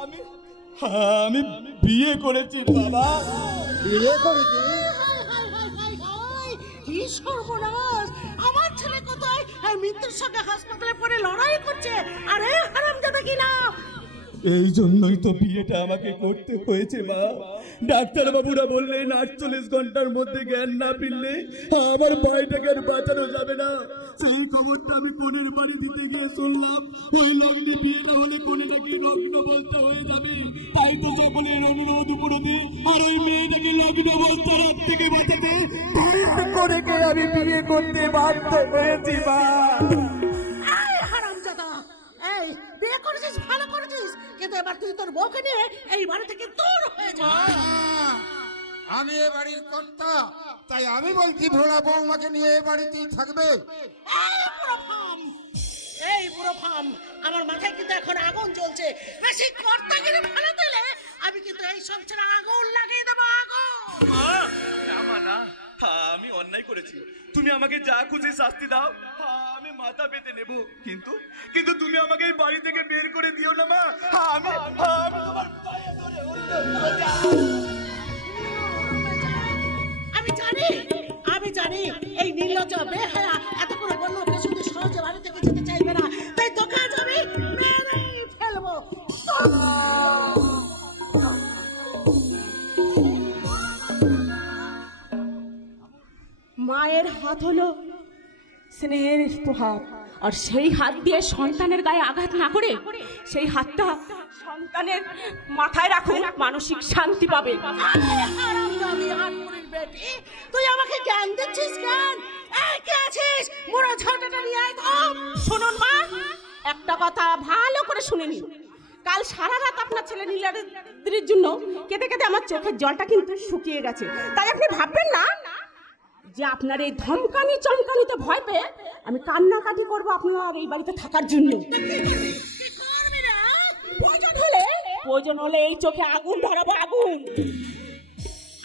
আমি আমি বিয়ে করেছি বাবা। বিয়ে করেছিস? কি সর্বনাশ! আমার ছেলে কোথায়? মৃত্যুর সঙ্গে হাসপাতালে পড়ে লড়াই করছে, আরে হারামজাদা কি নাম? এই জন্যই তো বিয়েটা আমাকে করতে হয়েছে মা। ডাক্তার বাবুরা বললেন 48 ঘন্টার মধ্যে জ্ঞান না ফিরলে আমার ভাইটাকে আর বাঁচানো যাবে না। সেই খবরটা আমি কোনের বাড়ি দিতে গিয়ে শুনলাম ওই লগ্নে বিয়েটা হলে কোনেটাকে লগ্ন বলতে হয়ে যাবে। তাই তো সকলের অনুরোধ উপরোধে আর এই মেয়েটাকে লগ্ন অবস্থার হাত থেকে বাঁচাতে কোনেকে আমি বিয়ে করতে বাধ্য হয়েছি মা। হারামজাদা, এই বিয়ে করেছিস, ভালো করেছিস, কিন্তু এবার তুই তোর বউকে নিয়ে এই বাড়ি থেকে দূর হয়ে যা। আমি এ বাড়ির কর্তা, তাই আমি বলছি ভোলা বৌমাকে নিয়ে এ বাড়িতেই থাকবে। এই বুড়ো ফাম, আমার মাথায় কিন্তু এখন আগুন জ্বলছে। বেশি কর্তাগিরি ফেলে দিলে আমি কিন্তু এই সংসারে আগুন লাগিয়ে দেবো, আগুন। না, আমি অন্যায় করেছি, তুমি আমাকে যা খুশি শাস্তি দাও, আমি মাথা পেতে নেব, কিন্তু কিন্তু তুমি আমাকে এই বাড়ি থেকে বের করে দিও না মা। আমি তোমার পায়ে ধরে আমি জানি এই নির্লজ্জ বেহায়া এত করে বললো শুধু সহজে বাড়ি থেকে যেতে চাইবে না, তাই তোকে আজ আমি মেরেই ফেলবো। মায়ের হাত হলো স্নেহের হাত, আর সেই হাত দিয়ে সন্তানের গায়ে আঘাত না করে সেই হাতটা সন্তানের মাথায় রাখুন, মানসিক শান্তি পাবে। তুই আমাকে জ্ঞান দিচ্ছিস? জ্ঞান কে আছিস? মোড়া ঝাঁটাটা নিয়ে আয় তো। শুনুন মা, একটা কথা ভালো করে শুনে নিন। কাল সারা রাত আপনার ছেলে নীলাদ্রির জন্য কেঁদে কেঁদে আমার চোখের জলটা কিন্তু শুকিয়ে গেছে। তাই আপনি ভাববেন না যে আপনার এই ধমকানি চমকানিতে ভয় পেয়ে আমি কান্নাকাটি করবো আপনার এই বাড়িতে থাকার জন্য। প্রয়োজন হলে এই চোখে আগুন ধরাবো, আগুন।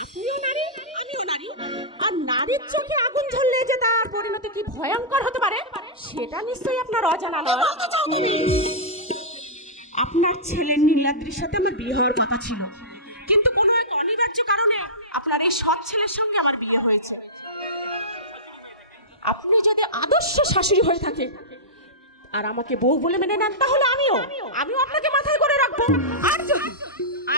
আপনিও নারী, আমিও নারী, আর নারীর চোখে আগুন ঝরলে যে তার পরিণতি কি ভয়ঙ্কর হতে পারে সেটা নিশ্চয়ই আপনার অজানা নয়। আপনার ছেলের নীলাদ্রির সাথে আমার বিয়ে হওয়ার কথা ছিল, কিন্তু কোনো এক অনিবার্য কারণে আপনার এই সৎ ছেলের সঙ্গে আমার বিয়ে হয়েছে। আপনি যদি আদর্শ শাশুড়ি হয়ে থাকে আর আমাকে বউ বলে মেনে নেন, তাহলে আমিও আপনাকে মাথায় করে রাখবো।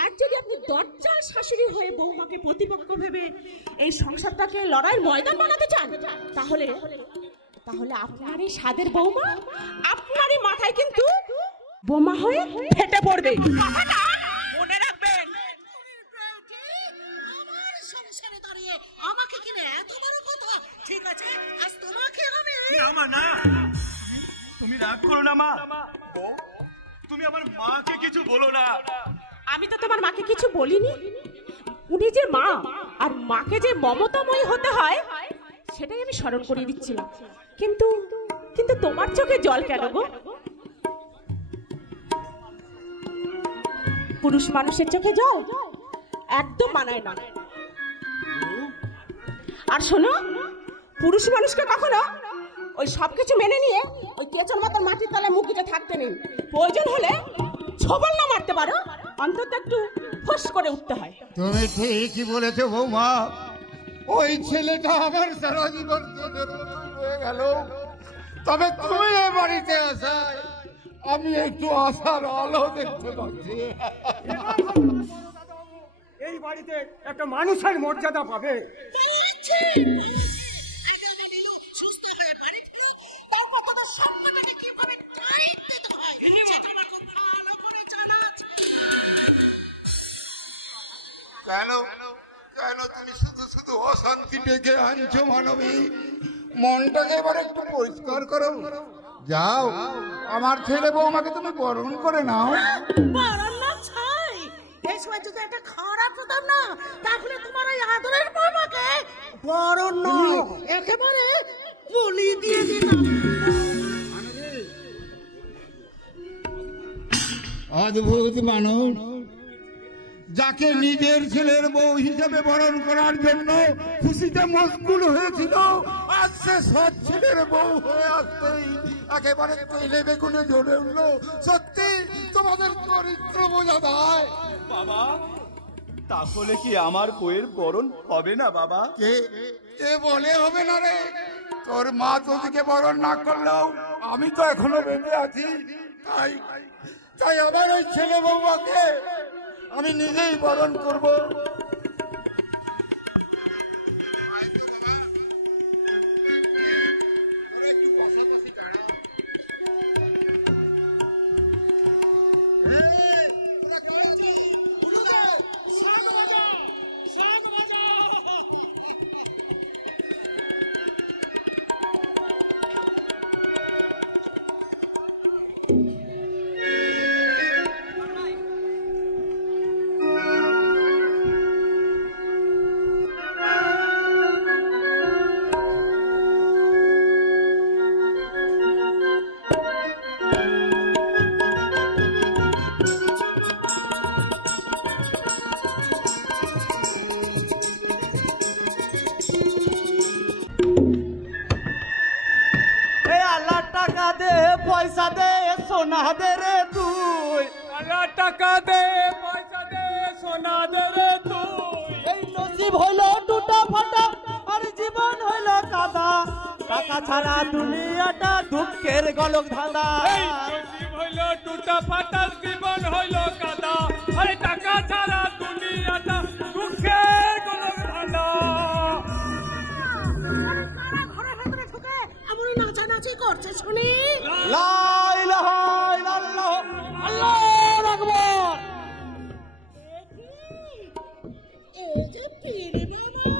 আর যদি আপনি দরজাল শাশুড়ি হয়ে বৌমাকে প্রতিপক্ষ ভেবে এই সংসারটাকে লড়াইয়ের ময়দান বানাতে চান, তাহলে আপনার এই স্বাদের বৌমা আপনারই মাথায় কিন্তু বোমা হয়ে ফেটে পড়বে। মনে রাখবেন, আমার সংসারে দাঁড়িয়ে আমাকে কিনে এত বড় কথা। ঠিক আছে, আজ তোমাকে আমি না, তুমি রাগ করো না মা। বউ, তুমি তুমি আমার মাকে কিছু বলো না। আমি তো তোমার মাকে কিছু বলিনি। উনি যে মা, আর মাকে যে মমতাময়ী হতে হয় সেটাই আমি স্মরণ করিয়ে দিচ্ছিলাম। কিন্তু কিন্তু তোমার চোখে জল কেন গো? পুরুষ মানুষের চোখে জল একদম মানায় না। আর শোনো, পুরুষ মানুষকে কখনো ওই সবকিছু মেনে নিয়ে ওই কেচন মতন মাটির তলায় মুখিতে থাকতে নেই। প্রয়োজন হলে ছবল না মারতে পারো, অন্তত একটু ফস করে উঠতে হয়। তুমি ঠিকই বলেছো বৌমা। ওই ছেলেটা আমার সারা জীবন হয়ে গেল, তবে তুমি এ বাড়িতে আসায় আমি একটু আশার আলো দেখতে পাচ্ছি। এই বাড়িতে একটা মানুষের মর্যাদা পাবে। কেন কেন তুমি শুধু শুধু অশান্তি ডেকে আনছো মানবী? মনটাকে এবার একটু পরিষ্কার করো। যাও, আমার ছেলে বৌমাকে তুমি বরণ করে নাও। বরণ না ছাই, এই সময় যদি একটা খারাপ হতাম না, তাহলে তোমার ওই আদরের বৌমাকে বরণ নয় একেবারে বলি দিয়ে দিতাম। অদ্ভুত মানুষ, যাকে নিজের ছেলের বউ হিসেবে বরণ করার জন্য খুশিতে মশগুল হয়েছিল, আজ সে সৎ ছেলের বউ হয়ে আসতেই একেবারে তেলে বেগুনে জ্বলে উঠলো। সত্যি তোমাদের চরিত্র বোঝা যায়। বাবা, তাহলে কি আমার বউয়ের বরণ হবে না বাবা? এ বলে হবে না রে। তোর মা তোদিকে বরণ না করলেও আমি তো এখনো বেঁচে আছি। তাই আবার ওই ছেলে বৌমাকে আমি নিজেই বরণ করব। পয়সা দে সোনা দে রে তুই, টাকা দে পয়সা দে সোনা দে রে তুই। এই নসিব হইল টুটা ফাটা আর জীবন হইল কাদা, টাকা ছাড়া দুনিয়াটা দুঃখের গলক ধাঁধা। এই নসিব হইল টুটা ফাটা জীবন হইল কাদা, আরে টাকা ছাড়া দুনিয়াটা দুঃখের গলক ধাঁধা। কারা ঘরের ভেতরে ঢুকে এমন নাচানাচি করছে শুনি? লা ইলাহা ইল্লাল্লাহ, আল্লাহু আকবার। এই যে পীরে বাবা,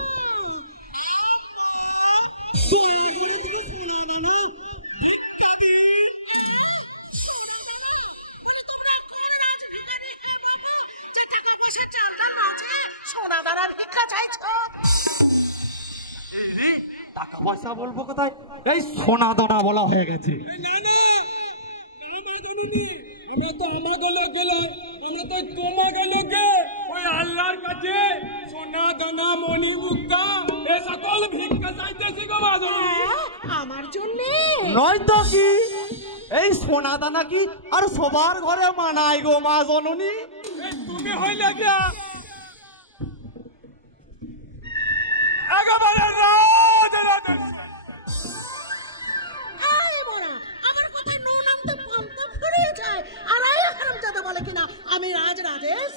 টাকা পয়সা বলবো কোথায়, এই সোনা দানা বলা হয়ে গেছে। ওই আল্লাহর কাছে সোনা দানা মণি মুক্তা এ সকল ভিক্ষা চাইতেছি গো বাদল। আমার জন্য নয় তো কি, এই সোনা দানা কি আর সবার ঘরে মানাই গো মা জননী? তুমি হইলে যা একেবারে আমার কথায় নো নামতে পান্তা ফুরিয়ে যায়। আর এই হারামজাদা বলে কিনা আমি রাজরাজেশ।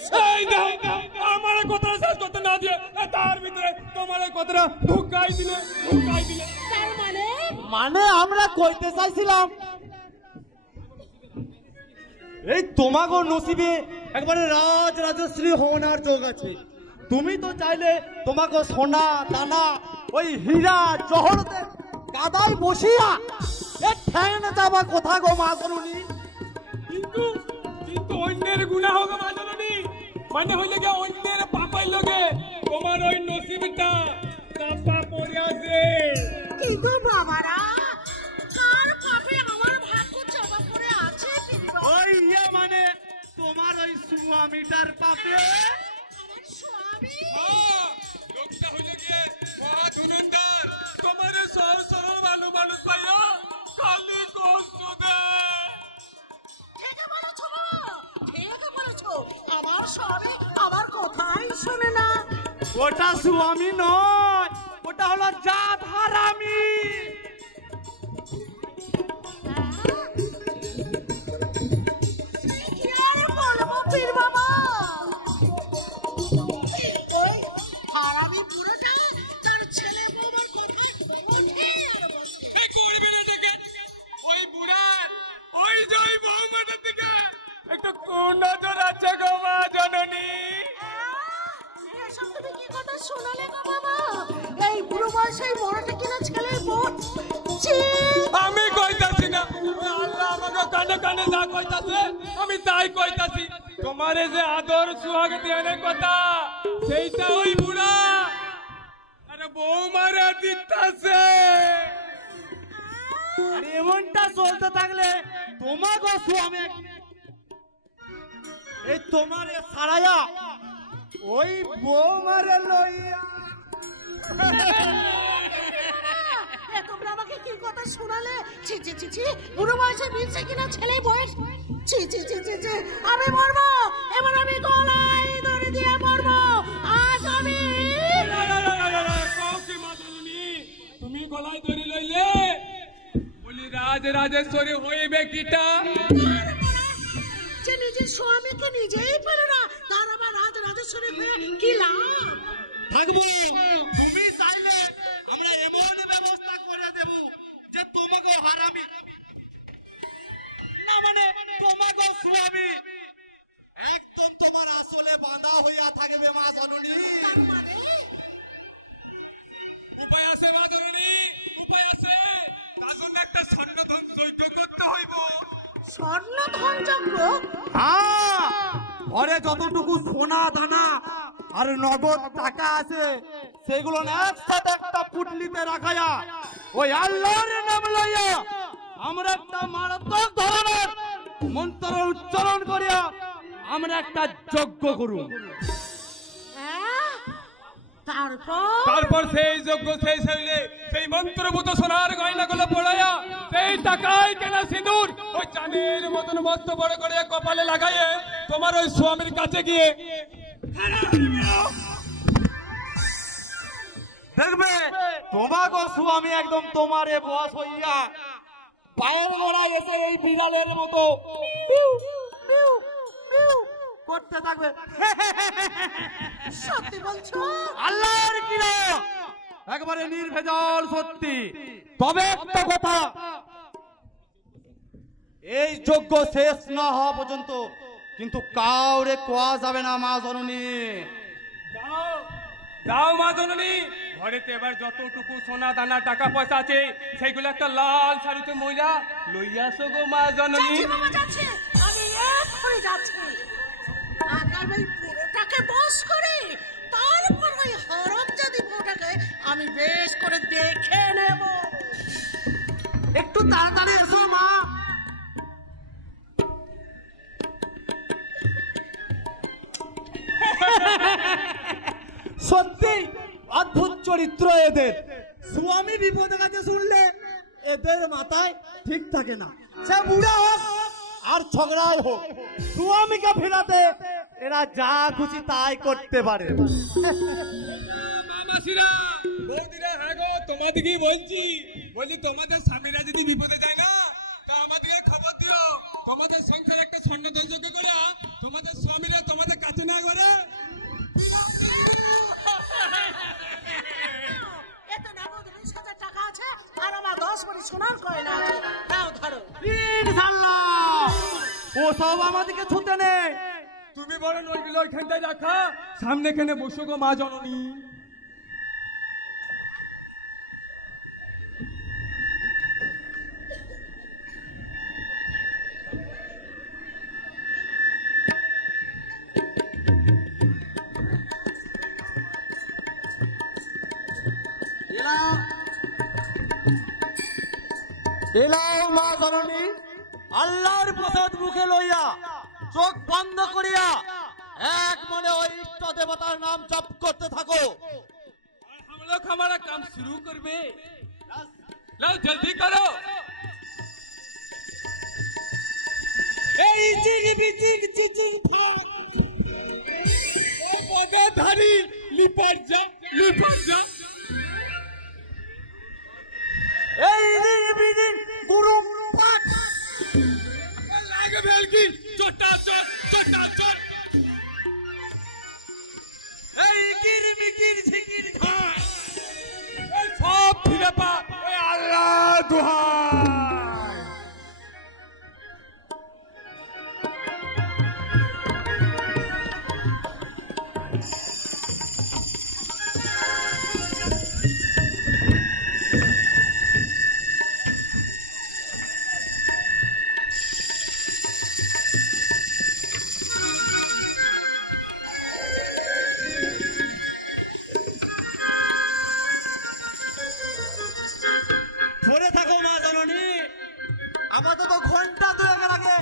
আমার কথা শেষ করতে না দিয়ে তার ভিতরে তোমার কথাটা ঢুকাই দিলে। তার মানে আমরা কইতে চাইছিলাম এই তোমাগো নসিবে একবারে রাজ রাজশ্রী হওয়ার যোগ আছে। তুমি তো চাইলে তোমাকে সোনা দানা ওই হীরা জহরতে কাদায় বসিয়া ঠ্যাং যাবা কথা গো মা জননী। কিন্তু গুনাহ গো মা জননী, মানে হইলে গিয়ে অন্যের পাপাই লগে তোমার ওই নসিবটা চাপা পড়ে আছে। কিন্তু বাবারা, কার পাপে আমার ভাগ্য চাপা পড়ে আছে? ওই মানে তোমার ওই স্বামীটার পাপে। আমার স্বামী? লোকটা হইলে গিয়ে মহা ধুরন্ধর, তোমার সহজ সরল মানুষ পাইয়া খালি কষ্ট দেয়। ঠিকই বলেছো বাবা, ঠিকই বলেছো। আমার স্বামী আমার কথাই শোনে না। ওটা স্বামী নয়, ওটা হলো জাত হারামি। কি আর বলবো পীর বাবা, ওই হারামি বুড়োটা তার ছেলে বৌমার কথা ওঠে আর বসে। এই করবে না দেখে ওই বুড়ার ওই যে ওই বৌমাটার দিকে একটা কোন নজর আছে গো মা জননী। এসব তুমি কি কথা শোনালে গো বাবা? এই বুড়ো বয়সে বড়টা কিনা ছেলের বউ? ছি! আমি কইতাছি না, আল্লাহ আমাকে কানে কানে যা কইতাছে আমি তাই কইতাছি। তোমারে যে আদর সুহাগ দেওয়ার কথা সেইটা ওই বুড়া আরে বৌমারা দিতাছে। আর এমনটা চলতে থাকলে তোমাকে স্বামী এই তোমার সারায়া ওই বৌমারে লইয়া। তোমরা আমাকে কি কথা শোনালে? ছি ছি ছি ছি, বুড়ো বয়সে মিলছে কিনা ছেলে বয়স? ছি ছি ছি ছি ছি, আমি মরবো, এবার আমি গলায় দড়ি দিয়ে মরবো। আজ আমি তুমি গলায় ধরে লইলে বলি রাজরাজেশ্বরী হইবে কিটা? যে নিজের স্বামীকে নিজেই পেলে না, তার আবার রাজরাজেশ্বরী হয়ে কি লাভ? থাকবো তুমি চাইলে আমরা এমন ব্যবস্থা করে দেব যে তোমাকে হারাবি না, মানে তোমাকে স্বামী একদম তোমার আসলে বাঁধা হইয়া থাকবে মা জননী। উপায় আছে মা জননী, উপায় আছে। তার জন্য একটা স্বর্ণধন যজ্ঞ করতে হইব। স্বর্ণধন যজ্ঞ? হ্যাঁ, ঘরে যতটুকু সোনা দানা আর নগদ টাকা আছে সেগুলো একসাথে একটা পুটলিতে রাখায়া ওই আল্লাহর নাম লইয়া আমরা একটা মারাত্মক ধরনের মন্ত্র উচ্চারণ করিয়া আমরা একটা যজ্ঞ করুন। তারপর সেই যজ্ঞ শেষ হইলে সেই মন্ত্রভূত সোনার গয়নাগুলো পড়াইয়া সেই টাকায় কেনা সিঁদুর ওই চাঁদের মতন মস্ত বড় করে কপালে লাগাইয়ে তোমার ওই স্বামীর কাছে গিয়ে দেখবে তোমাকে স্বামী একদম তোমারে বস হইয়া পায়ের গোড়ায় এসে এই বিড়ালের মতো করতে থাকবে। সত্যি বলছো? আল্লাহর কিরা একবারে নির্ভেজাল সত্যি। তবে একটা কথা, এই যজ্ঞ শেষ না হওয়া পর্যন্ত কিন্তু কাউরে কোয়া যাবে না মা জননী। যাও যাও মা জননী, ঘরেতে এবার যতটুকু সোনা দানা টাকা পয়সা আছে সেইগুলো একটা লাল শাড়িতে মহিলা লইয়া আসো গো মা জননী। যাচ্ছি বাবা, যাচ্ছি, আমি এক্ষুনি যাচ্ছি। আগামী পুরোটাকে বস করে তারপর ওই হরমজাদি বউটাকে আমি বেশ করে দেখে নেব। একটু তাড়াতাড়ি এসো মা। সত্যি অদ্ভুত চরিত্র এদের। স্বামী বিপদে কাছে শুনলে এদের মাথায় ঠিক থাকে না, সে বুড়া হোক আর ঝগড়াই হোক, স্বামীকে ফেরাতে এরা যা খুশি তাই করতে পারে। মামাসিরা বৌদিরা, হ্যাঁ গো তোমাদেরকেই বলছি তোমাদের স্বামীরা যদি বিপদে যায় না তা আমাদেরকে খবর দিও। তোমাদের সংসার একটা স্বর্ণধন যজ্ঞ করে তোমাদের স্বামীরা তোমাদের কাছে না করে। এতে নগদ 20,000 টাকা আছে আর আমার 10 ভরি সোনার গয়না আছে। দাও ধরো। ও সব আমাদেরকে ছুতে নেই। তুমি বড় নইগুলো ওইখানটায় রাখা, সামনে এখানে বসো গো মা জননী। এলাও মা জননী, আল্লাহর প্রসাদ মুখে লইয়া চোখ বন্ধ করিয়া এক মনে ওই ইষ্ট দেবতার নাম জপ করতে থাকো। हम लोग हमारा काम शुरू करबे, लाओ जल्दी करो। চিচিং বিচিং চিচিং থাক, ও বগধারী লিপার যা লিপার যা। এই বিদিন গুরু পাক লাগে ভেলকি চটা চট চটা চট। এই গির মিকির ঝিকির খায় এই সব ফিরে পা, ওই আল্লাহ দোহাই। ধরে থাকো মা জননী, আপাতত ঘন্টা দুয়েকের আগে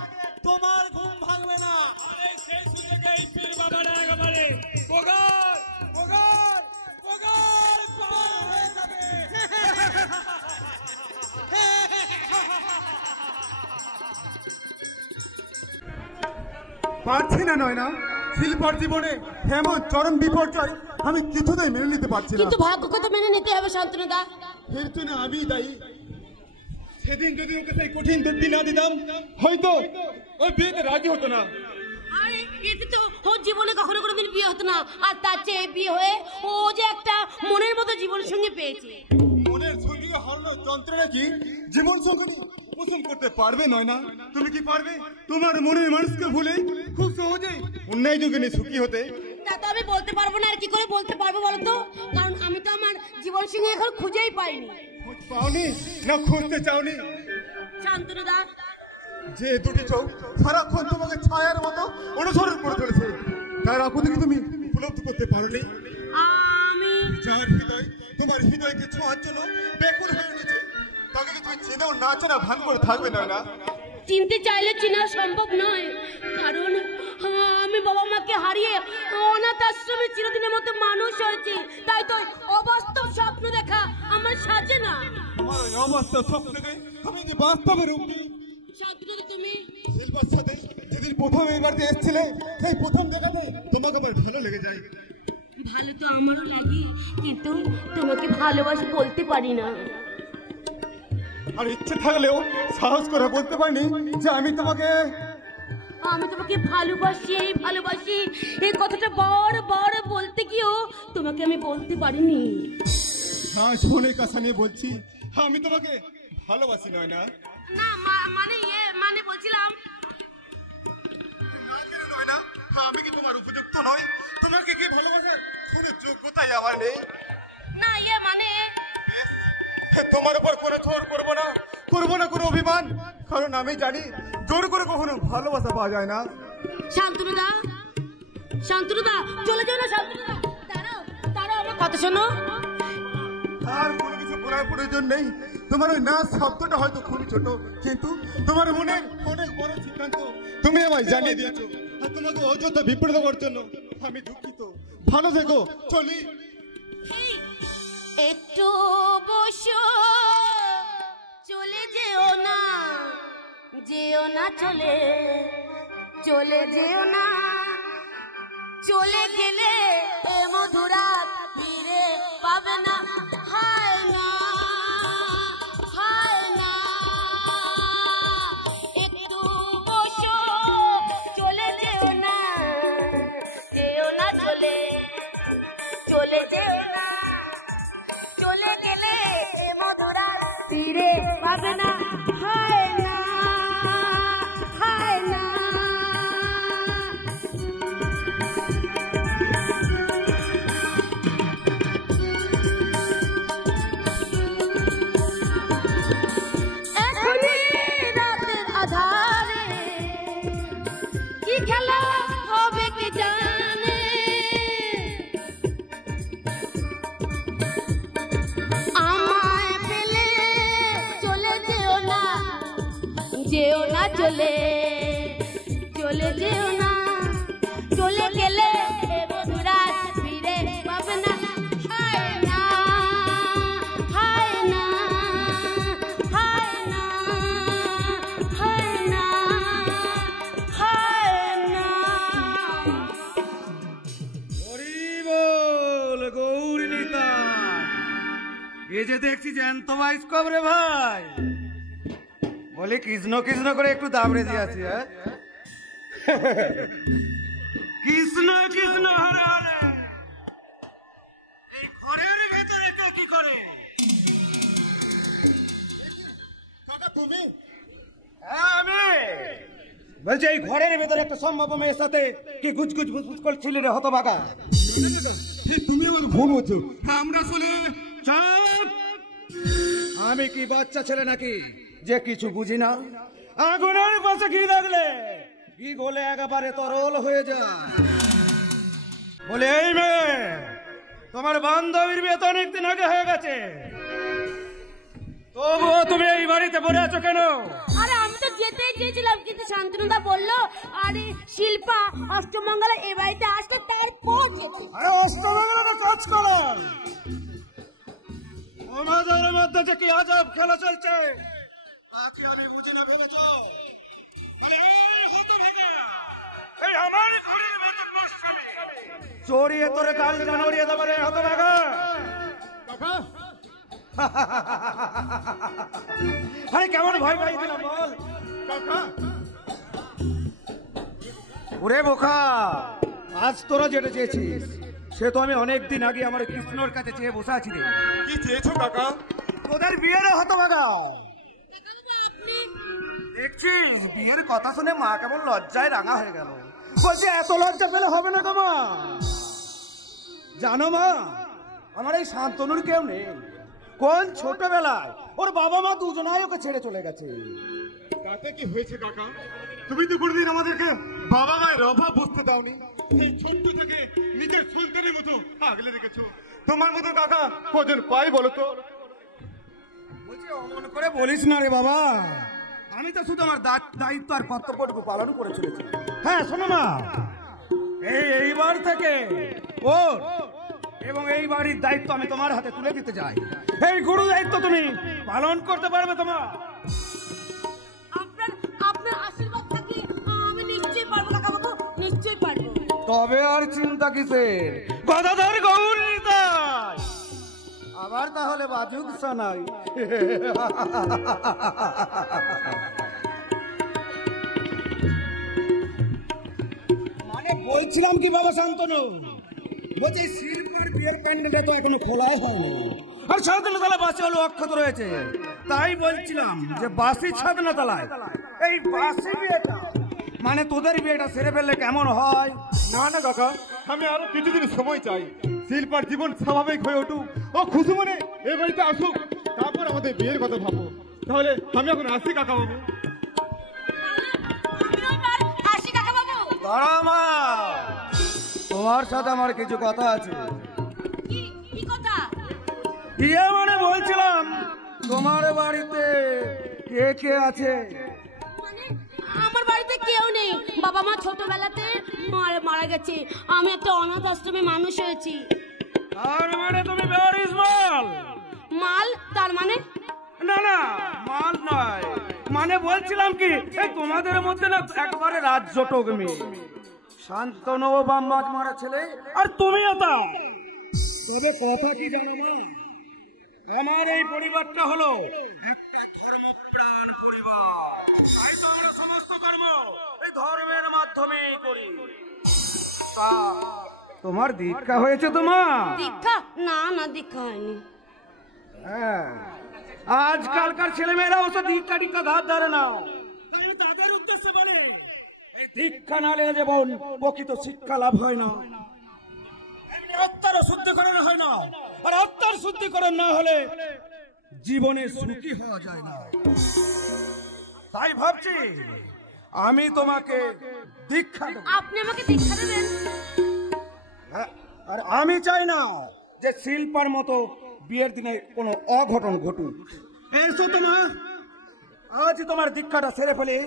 তোমার ঘুম ভাঙবে না। আরে সেই সুযোগে এই পীর বাবারা একেবারে বগর বগর বগর পার হয়ে যাবে। পারছি না নয় না, শিল্পর জীবনে এমন চরম বিপর্যয় আমি কিছুতেই মেনে নিতে পারছি না। কিন্তু ভাগ্যকে তো মেনে নিতে হবে শান্তনুদা। এর জন্য আমি দায়ী। সেদিন যদি ওকে সেই কঠিন তদ্বি না দিতাম, হয়তো ওই বিয়েতে রাজি হতো না। আরে এতে তো ওর জীবনে কখনো কোনোদিন বিয়ে হতো না, আর তার চেয়ে বিয়ে হয়ে ও যে একটা মনের মতো জীবনের সঙ্গে পেয়েছে। মনের সঙ্গে হারানোর যন্ত্রণা কি জীবন সঙ্গে পোষণ করতে পারবে নয় না? তুমি কি পারবে তোমার মনের মানুষকে ভুলে খুব সহজেই অন্যায় যুগে নিয়ে সুখী হতে? তা তো আমি বলতে পারবো না। আর কি করে বলতে পারবো বলো তো? কারণ আমি তো আমার জীবন সঙ্গে এখন খুঁজেই পাইনি। খোঁজ পাওনি না খুঁজতে চাওনি? শান্তনুদা, যে দুটি চোখ সারাক্ষণ তোমাকে ছায়ার মতো অনুসরণ করে চলেছে, তার আকুতি কি তুমি উপলব্ধি করতে পারোনি? আমি যার হৃদয় তোমার হৃদয়কে ছোঁয়ার জন্য ব্যাকুল হয়ে উঠেছে, তাকে কি তুমি চেনাও না চেনা ভান করে থাকবে না? না চিনতে চাইলে চেনা সম্ভব নয়, কারণ আমি বাবা মাকে হারিয়ে অনাথ আশ্রমে চিরদিনের মতো মানুষ হয়েছি। তাই তো অবাস্তব স্বপ্ন দেখা আমার সাজে না। তোমার ওই অবাস্তব স্বপ্নকে আমি যে বাস্তবে রূপ দিই। শান্তনুদা, তুমি শিল্পর সাথে যেদিন প্রথম এই বাড়িতে এসেছিলে, সেই প্রথম দেখাতে তোমাকে আমার ভালো লেগে যায়। ভালো তো আমারও লাগে, কিন্তু তোমাকে ভালোবাসি বলতে পারি না। আর ইচ্ছে থাকলেও সাহস করে বলতে পারিনি যে আমি তোমাকে ভালোবাসি ভালোবাসি। এই কথাটা বার বলতে গিয়েও তোমাকে আমি বলতে পারিনি। হ্যাঁ, শোনে কাছা নিয়ে বলছি, আমি তোমাকে ভালোবাসি নয় না। না মানে বলছিলাম না কেন নয় না, আমি কি তোমার উপযুক্ত নয়? তোমাকে কি ভালোবাসার কোনো যোগ্যতাই আমার নেই? না মানে তোমার উপর কোনো জোর করবো না কোনো অভিমান, কারণ আমি জানি জোর করে কখনো ভালোবাসা পাওয়া যায় না। শান্তনুদা চলে যাও না। শান্তনুদা, দাঁড়াও আমার কথা শোনো। আর কোনো কিছু বলার প্রয়োজন নেই। তোমার ওই না শব্দটা হয়তো খুবই ছোট, কিন্তু তোমার মনের অনেক বড় সিদ্ধান্ত তুমি আমায় জানিয়ে দিয়েছো। আর তোমাকে অযথা বিব্রত করার জন্য আমি দুঃখিত। ভালো থেকো, চলি। একটু বসো, চলে যেও না চলে যেও না। চলে গেলে এ মধুরাত ফিরে পাবে না। হায় না একটু বসো, চলে যেও না চলে যেও না। চলে গেলে এ মধুরাত ফিরে পাবে না। হায় না যেও না চলে চলে যেও না, চলে গেলে বন্ধুরাজ ফিরে পাবে না। হায় না হায় না হায় না হায় না হায় না। হরি বল গৌরী নিতা। এই যে দেখছি জ্যান্ত বাইস্কোপ রে ভাই, বলে কৃষ্ণ কৃষ্ণ করে একটু দাবড়ে দিয়েছি। হ্যাঁ কৃষ্ণ কৃষ্ণ হরে হরে। এই ঘরের ভেতরে কে কি করে? তুমি? হ্যাঁ আমি বলছি এই ঘরের ভেতরে একটা সম্ভব মেয়ের সাথে কি গুজগুজ ফুসফুস করছিলে রে হতভাগা? তুমি আমার ভুল হচ্ছে, আমরা আসলে চাপ। আমি কি বাচ্চা ছেলে নাকি যে কিছু বুঝি না? আগুনের পাশে ঘি লাগলে ঘি গলে একেবারে তরল হয়ে যায়। বলে এই মেয়ে, তোমার বান্ধবীর বিয়ে তো অনেকদিন আগে হয়ে গেছে, তবুও তুমি এই বাড়িতে পড়ে আছো কেন? আরে আমি তো যেতেই চেয়েছিলাম, কিন্তু শান্তনুদা বললো আরে শিল্পা অষ্টমঙ্গলা এ বাড়িতে আসলে তারপর যেতে। অষ্টমঙ্গলা কাজ করো, ওনাদের মধ্যে যে কি আজব খেলা চলছে আজকে আমি বুঝি না ভেবেছ? চড়িয়ে তোরে কাল জানুয়ারিয়ে দেবে রে হতভাগা। আরে কেমন ভয় পাই দিলাম বল? ওরে বোকা, আজ তোরা যেটা চেয়েছিস সে তো আমি অনেকদিন আগে আমার কৃষ্ণর কাছে চেয়ে বসে আছি রে। কি চেয়েছো কাকা? তোদের বিয়ের হতভাগা। দেখছিস বিয়ের কথা শুনে মা কেমন লজ্জায় রাঙা হয়ে গেল। বলছি এত লজ্জা পেলে হবে না গো মা। জানো মা, আমার এই শান্তনুর কেউ নেই। কোন ছোটবেলায় ওর বাবা মা দুজনাই ওকে ছেড়ে চলে গেছে। তাতে কি হয়েছে কাকা? তুমি তো কোনদিন আমাদেরকে বাবা মায়ের অভাব বুঝতে দাওনি। এই ছোট্ট থেকে নিজের সন্তানের মতো আগলে রেখেছো। তোমার মতো কাকা কজন পাই বলো তো? বলছি অমন করে বলিস না রে বাবা, আমি তো শুধু আমার দায়িত্ব আর কর্তব্যটুকু পালন করে চলেছি। হ্যাঁ শোনো না, এইবার থেকে ও এবং এই বাড়ির দায়িত্ব আমি তোমার হাতে তুলে দিতে চাই। এই গুরু দায়িত্ব তুমি পালন করতে পারবে তোমার? আপনার আশীর্বাদ থাকলে আমি নিশ্চয়ই পারবো কাকাবাবু, নিশ্চয়ই পারবো। তবে আর চিন্তা কিসের, গদাধর গৌরী নিতাই। আবার তাহলে বাজুক সানাই। মানে বলছিলাম কি বাবা শান্তনু, বলছি শিল্পের বিয়ের প্যান্ডেলে তো এখনো খোলাই হয়নি, আর ছাদনা তলা বাসি হলো অক্ষত রয়েছে। তাই বলছিলাম যে বাসি ছাদনা তলায় এই বাসি বিয়েটা মানে তোদের বিয়েটা সেরে ফেললে কেমন হয়? না না কাকা, আমি আরো কিছুদিন সময় চাই। শিল্পার জীবন স্বাভাবিক হয়ে উঠুক, ও খুশি মনে এই বাড়িতে আসুক, তারপর আমাদের বিয়ের কথা ভাবো। তাহলে আমি এখন আসি কাকা বাবু। দাঁড়া মা, তোমার সাথে আমার কিছু কথা আছে। কি কথা? ইয়ে মানে বলছিলাম তোমার বাড়িতে কে কে আছে? মানে আমার বাড়িতে কেউ নেই, বাবা মা ছোটবেলাতে মারা গেছে, আমি একটা অনাথ আশ্রমে মানুষ হয়েছি। তার মানে তুমি বেয়ারিস মাল? মাল? তার মানে? না না মাল নয়, মানে বলছিলাম কি এই তোমাদের মধ্যে না একবারে রাজ্য টগমি। শান্তনু বাম মাছ মারা ছেলে আর তুমিও তা। তবে কথা কি জানো মা, আমার এই পরিবারটা হলো একটা ধর্মপ্রাণ পরিবার। তাই তো আমরা সমস্ত কর্ম এই ধর্মের মাধ্যমেই করি। তা তোমার দীক্ষা হয়েছে তোমার? দীক্ষা? না না দীক্ষা হয়নি। হ্যাঁ, আজকালকার ছেলেমেয়েরা অবশ্য দীক্ষা টিক্ষা ধার ধারে না। আমি তাদের উদ্দেশ্যে বলি, এই দীক্ষা না নিলে যেমন প্রকৃত শিক্ষা লাভ হয় না, এমনি আত্মারও শুদ্ধিকরণ হয় না। আর আত্মার শুদ্ধিকরণ না হলে জীবনে সুখী হওয়া যায় না। তাই ভাবছি আমি তোমাকে দীক্ষা দেব। আপনি আমাকে দীক্ষা দেবেন? হ্যাঁ, আর আমি চাই না যে শিল্পার মতো বিয়ের দিনে কোনো অঘটন ঘটুক। এসো তো মা, আজ তোমার দীক্ষাটা সেরে ফেলে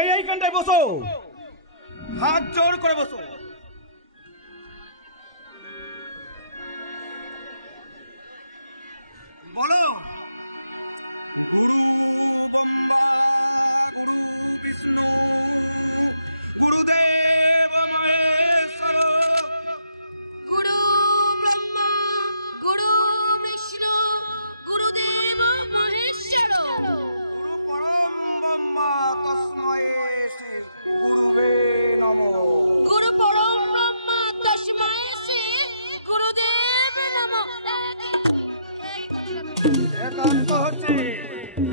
এইখানটায় বসো, হাত জোর করে বসো। বলো। গুরুদেব মহেশ্বর, গুরু ব্রহ্মা, গুরু বিষ্ণু, গুরুদেব মহেশ্বর, গুরু পরম ব্রহ্মা তস্মৈ শ্রী গুরুবে নমঃ। গুরু পরম ব্রহ্মা তস্মৈ শ্রী গুরুদেব নমঃ। একান্ত হচ্ছে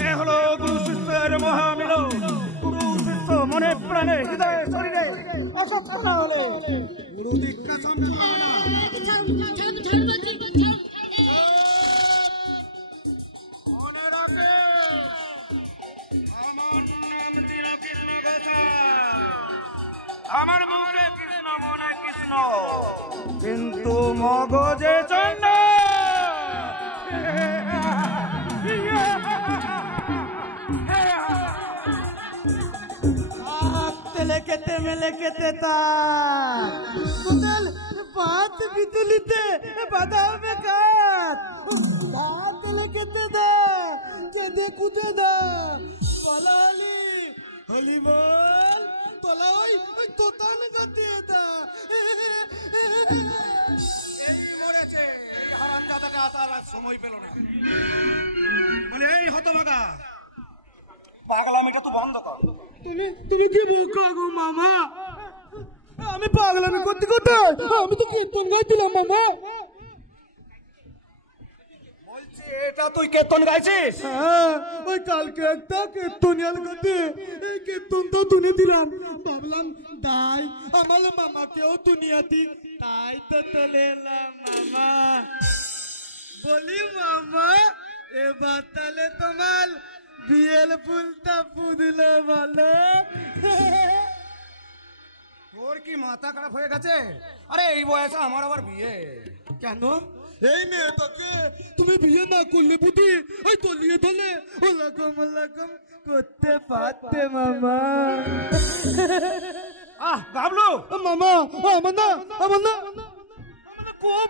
এ হলো গুরু শিষ্যের মহামিলন। গুরু শিষ্য মনে প্রাণে হৃদয়ে শরীরে অসুস্থ না হলে গুরু দীক্ষা সম্ভব না। মনে রাখে আমার নাম দিল কৃষ্ণ কথা, আমার মুখে কৃষ্ণ মনে কৃষ্ণ, কিন্তু মগজে চন্ড। लेकेते में लेकेते ता कुदल बात बितुलिते बादाम में काट बात लेकेते दा जदे कुदे दा बलाली हली बोल तोला ওই তোতান গতি दा এই মরেছে, এই হারামজাদাটা আসার আর সময় পেল না। বলে এই হতভাগা, পাগলামিটা তো বন্ধ কর। তুমি কি বোকা গো মামা? আমি পাগলামি করতে করতে আমি তো কীর্তন গাইছিলাম মামা। বলছি এটা তুই কীর্তন গাইছিস? হ্যাঁ, ওই কালকে একটা কীর্তনিয়াল গাতে এই কীর্তনটা তুলে দিলাম। ভাবলাম তাই আমার মামাকেও দুনিয়া দি, তাই তো তুলে এলাম মামা। বলি মামা, এবার তাহলে তোমার বিয়ের ফুলটা ফুদলে বলে। তোর কি মাথা খারাপ হয়ে গেছে? আরে এই বয়সে আমার আবার বিয়ে কেন? এই মেয়েটাকে তুমি বিয়ে না করলে বুদ্ধি ওই তলিয়ে ধরলে ওলাকম করতে পারতে মামা। গাবলু মামা, আমার না খুব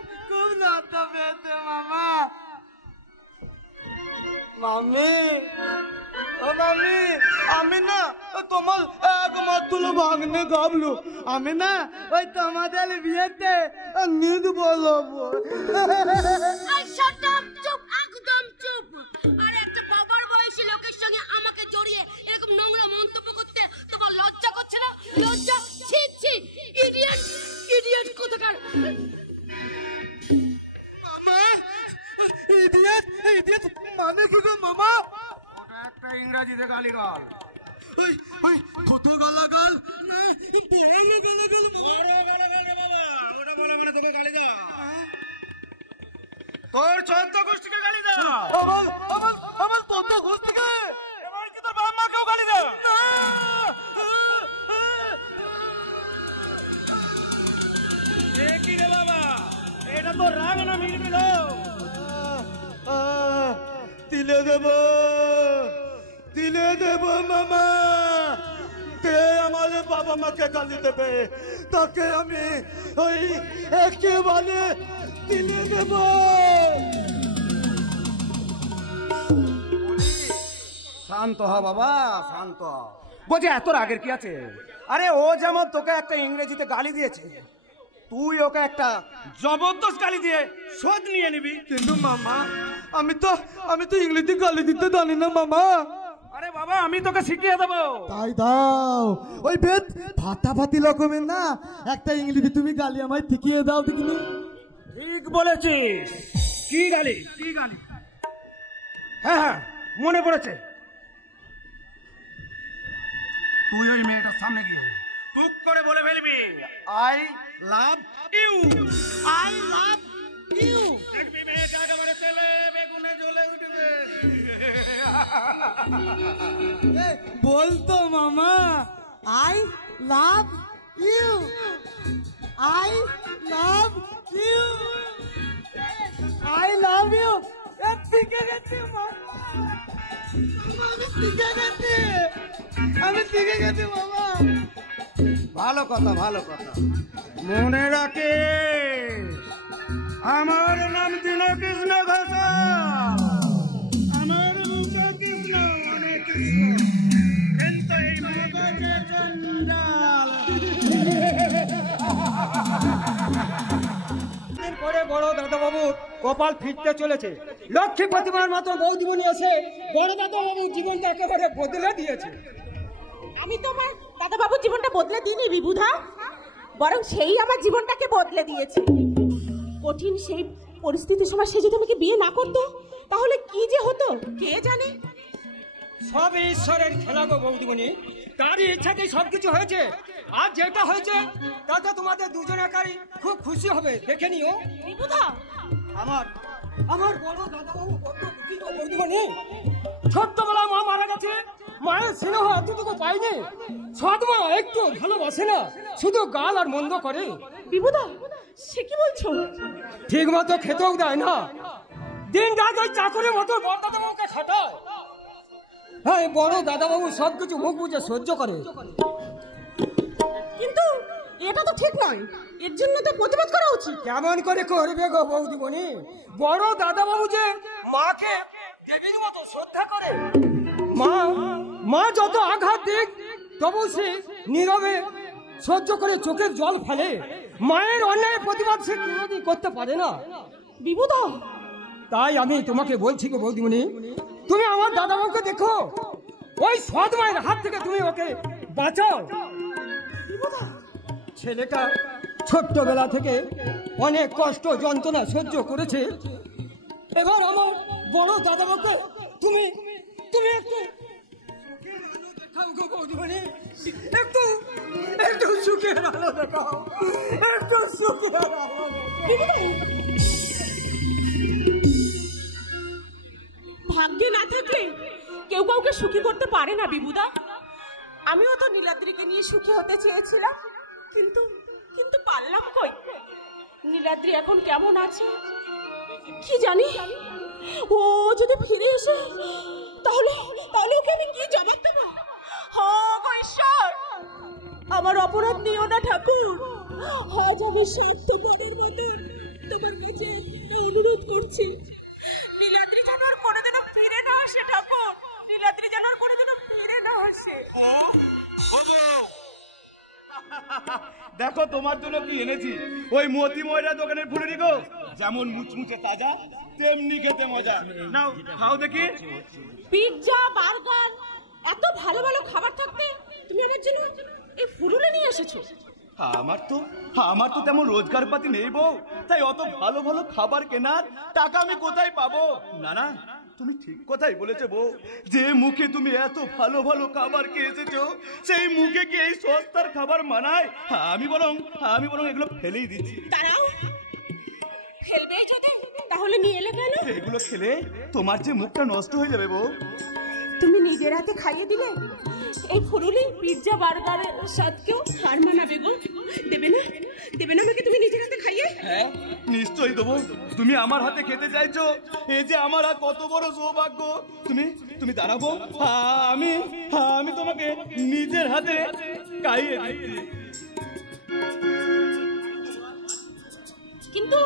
লাতা পেতে মামা। মামি, ও মামি, আমি না তোমার একমাত্র ভাগ্নে গাবলু। আমি না ওই তোমাদের বিয়েতে নিদ বলবো। চুপ, একদম চুপ। আর একটা বাবার বয়সী লোকের সঙ্গে আমাকে জড়িয়ে এরকম নোংরা মন্তব্য করতে তোমার লজ্জা করছে না? লজ্জা? ছি ছি, ইডিয়েট কোথাকার। মামা, ইডিয়েট মানে কি গো মামা? ওটা একটা ইংরেজিতে গালিগাল। ওই ছোট গালাগাল না ওটা বলে মানে তোকে গালি দা, তোর 14 গোষ্ঠীকে গালি দা। আমার 14 গোষ্ঠীকে? এবার কি তোর বাবা মাকেও গালি দা? কি রে বাবা, এটা তো রাগ না মিলছিল। দিলে দেব মামা। কে আমার বাবা মাকে গালি দেবে তাকে আমি ওই একেবারে দিলে দেব। শান্ত হ বাবা, শান্ত। বলছি এত রাগের কি আছে? আরে ও যেমন তোকে একটা ইংরেজিতে গালি দিয়েছে, তুই ওকে একটা জবরদস্ত গালি দিয়ে শোধ নিয়ে নিবি। কিন্তু মামা, আমি তো ইংরেজি গালি দিতে জানি না মামা। আরে বাবা, আমি তোকে শিখিয়ে দেবো। তাই দাও, ওই বেদ ফাটাফাটি রকমের না একটা ইংরেজি তুমি গালি আমায় শিখিয়ে দাও দেখিনি। ঠিক বলেছিস। কি গালি? হ্যাঁ, মনে পড়েছে। তুই ওই মেয়েটার সামনে গিয়ে টুক করে বলে ফেলবি, I love you. I love you. দেখবি মেয়েটা একেবারে তেলে বেগুনে জ্বলে উঠবে। বলতো মামা, I love you, I love you, I love you. টিকে গেছি মামা, আমি টিকে গেছি মামা। ভালো কথা, ভালো কথা। মনে রাখে আমার নাম দীনকৃষ্ণ ঘোষাল, আমার রূপ কৃষ্ণ, অনেক কৃষ্ণ, কিন্তু এই মগজে চন্ডাল। পরে বড় দাদাবাবু কপাল ফিরতে চলেছে। লক্ষ্মী প্রতিমার মতো বৌদিমণি এসে বড় দাদাবাবু জীবনটা একেবারে বদলে দিয়েছে। আমি তোমার দাদাবাবুর জীবনটা বদলে দিইনি বিভুধা, বরং সেই আমার জীবনটাকে বদলে দিয়েছে। কঠিন সেই পরিস্থিতির সময় সে যদি আমাকে বিয়ে না করতো তাহলে কি যে হতো কে জানে। সব ঈশ্বরের খেলা গো বৌদিমণি, তারই ইচ্ছাতেই সবকিছু হয়েছে। আর যেটা হয়েছে তাতে তোমাদের দুজনেরই খুব খুশি হবে, দেখে নিও। বিভুধা, আমার আমার বড় দাদাবাবু কত দুঃখী গো বৌদিমণি। ছোট্টবেলা মা মারা গেছে, মায়ের স্নেহ এতটুকু পাইনি। সৎ মা একটু ভালোবাসে না, শুধু গাল আর মন্দ করে। বিভুধা, সে কি বলছো? ঠিক মতো খেতেও দেয় না, দিন রাত ওই চাকরের মতো বড় দাদাবাবুকে খাটায়। হ্যাঁ, বড় দাদাবাবু সবকিছু মুখ বুঝে সহ্য করে। কিন্তু এটা তো ঠিক নয়, এর জন্য তো প্রতিবাদ করা উচিত। কেমন করে করবে গো বৌদিমণি? বড় দাদাবাবু যে মাকে দেবীর মতো শ্রদ্ধা করে। মা যত আঘাত দিক তবু সে নীরবে সহ্য করে চোখের জল ফেলে। মায়ের অন্যায় প্রতিবাদ সে কোনোদিন করতে পারে না। বিভুধা, তাই আমি তোমাকে বলছি গো বৌদিমণি, তুমি আমার দাদাবাবুকে দেখো, ওই সৎ মায়ের হাত থেকে তুমি ওকে বাঁচাও। ছেলেটা ছোট্টবেলা থেকে অনেক কষ্ট যন্ত্রণা সহ্য করেছে। এবার আমার বড় দাদাবাবুকে তুমি তুমি একটু দেখাও গো বৌদিমণি, একটু একটু সুখের আলো দেখাও, একটু সুখের আলো। ভাগ্যে না থাকলে কেউ কাউকে সুখী করতে পারে না বিভুদা। আমিও তো নীলাদ্রিকে নিয়ে সুখী হতে চেয়েছিলাম, কিন্তু কিন্তু পারলাম কই। নীলাদ্রি এখন কেমন আছে কি জানি। ও যদি ফিরে এসে তাহলে তাহলে ওকে আমি কি জবাব দেবো? ও গো ঈশ্বর, আমার অপরাধ নিও না ঠাকুর। আজ আমি স্বার্থপরের মতো তোমার কাছে অনুরোধ করছি, নীলাদ্রি যেন আর কোনোদিনও ফিরে না আসে ঠাকুর, নীলাদ্রি যেন আর কোনোদিনও ফিরে না আসে। দেখো তোমার জন্য কি এনেছি, ওই মতি ময়রা দোকানের ফুলুরি গো, যেমন মুচমুচে তাজা তেমনি খেতে মজা। নাও খাও দেখি। পিৎজা, বার্গার, এত ভালো ভালো খাবার থাকতে তুমি আমার জন্য এই ফুলুরি নিয়ে এসেছো? আমার তো তেমন রোজগার পাতি নেই বউ, তাই অত ভালো ভালো খাবার কেনার টাকা আমি কোথায় পাবো? না না, তুমি ঠিক কথাই বলেছো বউ, যে মুখে তুমি এত ভালো ভালো খাবার খেয়ে এসেছো, সেই মুখে কি এই সস্তার খাবার মানায়? আমি বরং এগুলো ফেলেই দিচ্ছি। দাঁড়াও, ফেলবে যদি তাহলে নিয়ে এলে কেন? এগুলো খেলে তোমার যে মুখটা নষ্ট হয়ে যাবে বউ। তুমি নিজের হাতে খাইয়ে দিলে এই ফুলুরি পিৎজা বার্গারের স্বাদকেও হার মানাবে গো। দেবে না আমাকে তুমি নিজের হাতে খাইয়ে? হ্যাঁ নিশ্চয়ই দেবো। তুমি আমার হাতে খেতে চাইছো, এই যে আমার আর কত বড় সৌভাগ্য। তুমি দাঁড়াবো, আমি তোমাকে নিজের হাতে খাইয়ে দিচ্ছি। কিন্তু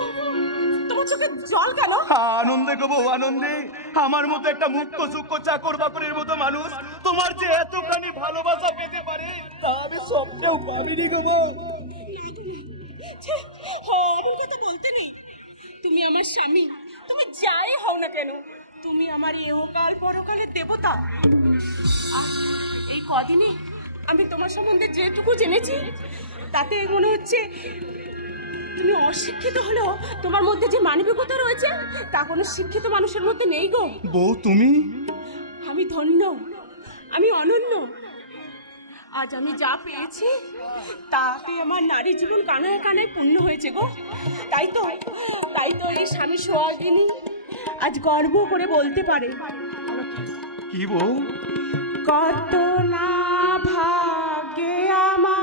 তোমার চোখে জল কেন? আনন্দে গো বউ, আনন্দে। আমার মতো একটা মুক্ত সূক্ষ্ম চাকর বাকরের মতো মানুষ তোমার যে এতখানি ভালোবাসা পেতে পারে তা আমি স্বপ্নেও ভাবিনি গো বউ। এমন কথা বলতে নেই। তুমি আমার স্বামী, তুমি যাই হও না কেন, তুমি আমার ইহকাল পরকালের দেবতা। এই কদিনে আমি তোমার সম্বন্ধে যেটুকু জেনেছি তাতে মনে হচ্ছে তুমি অশিক্ষিত হলেও তোমার মধ্যে যে মানবিকতা রয়েছে তা কোনো শিক্ষিত মানুষের মধ্যে নেই গো। বউ তুমি? আমি ধন্য, আমি অনন্য। আজ আমি যা পেয়েছি তাতে আমার নারী জীবন কানায় কানায় পূর্ণ হয়েছে গো। তাই তো এই স্বামী সোহাগিনী আজ গর্ব করে বলতে পারে। কি বউ? কত না ভাগ্যে আমার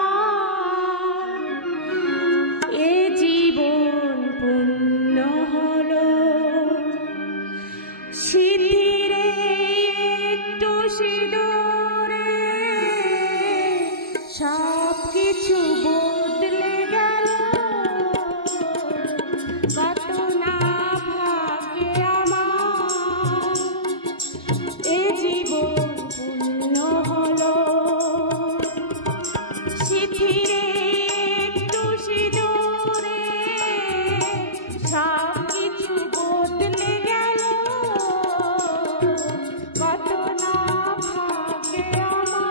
এ জীবন পূর্ণ হলো, সব কিছু বদলে গেল, কত না ভাগ্যে আমার এ জীবন পূর্ণ হলো। সিঁথিরে একটু সিঁদুরে সব কিছু বদলে গেল, কত না ভাগ্যে আমার।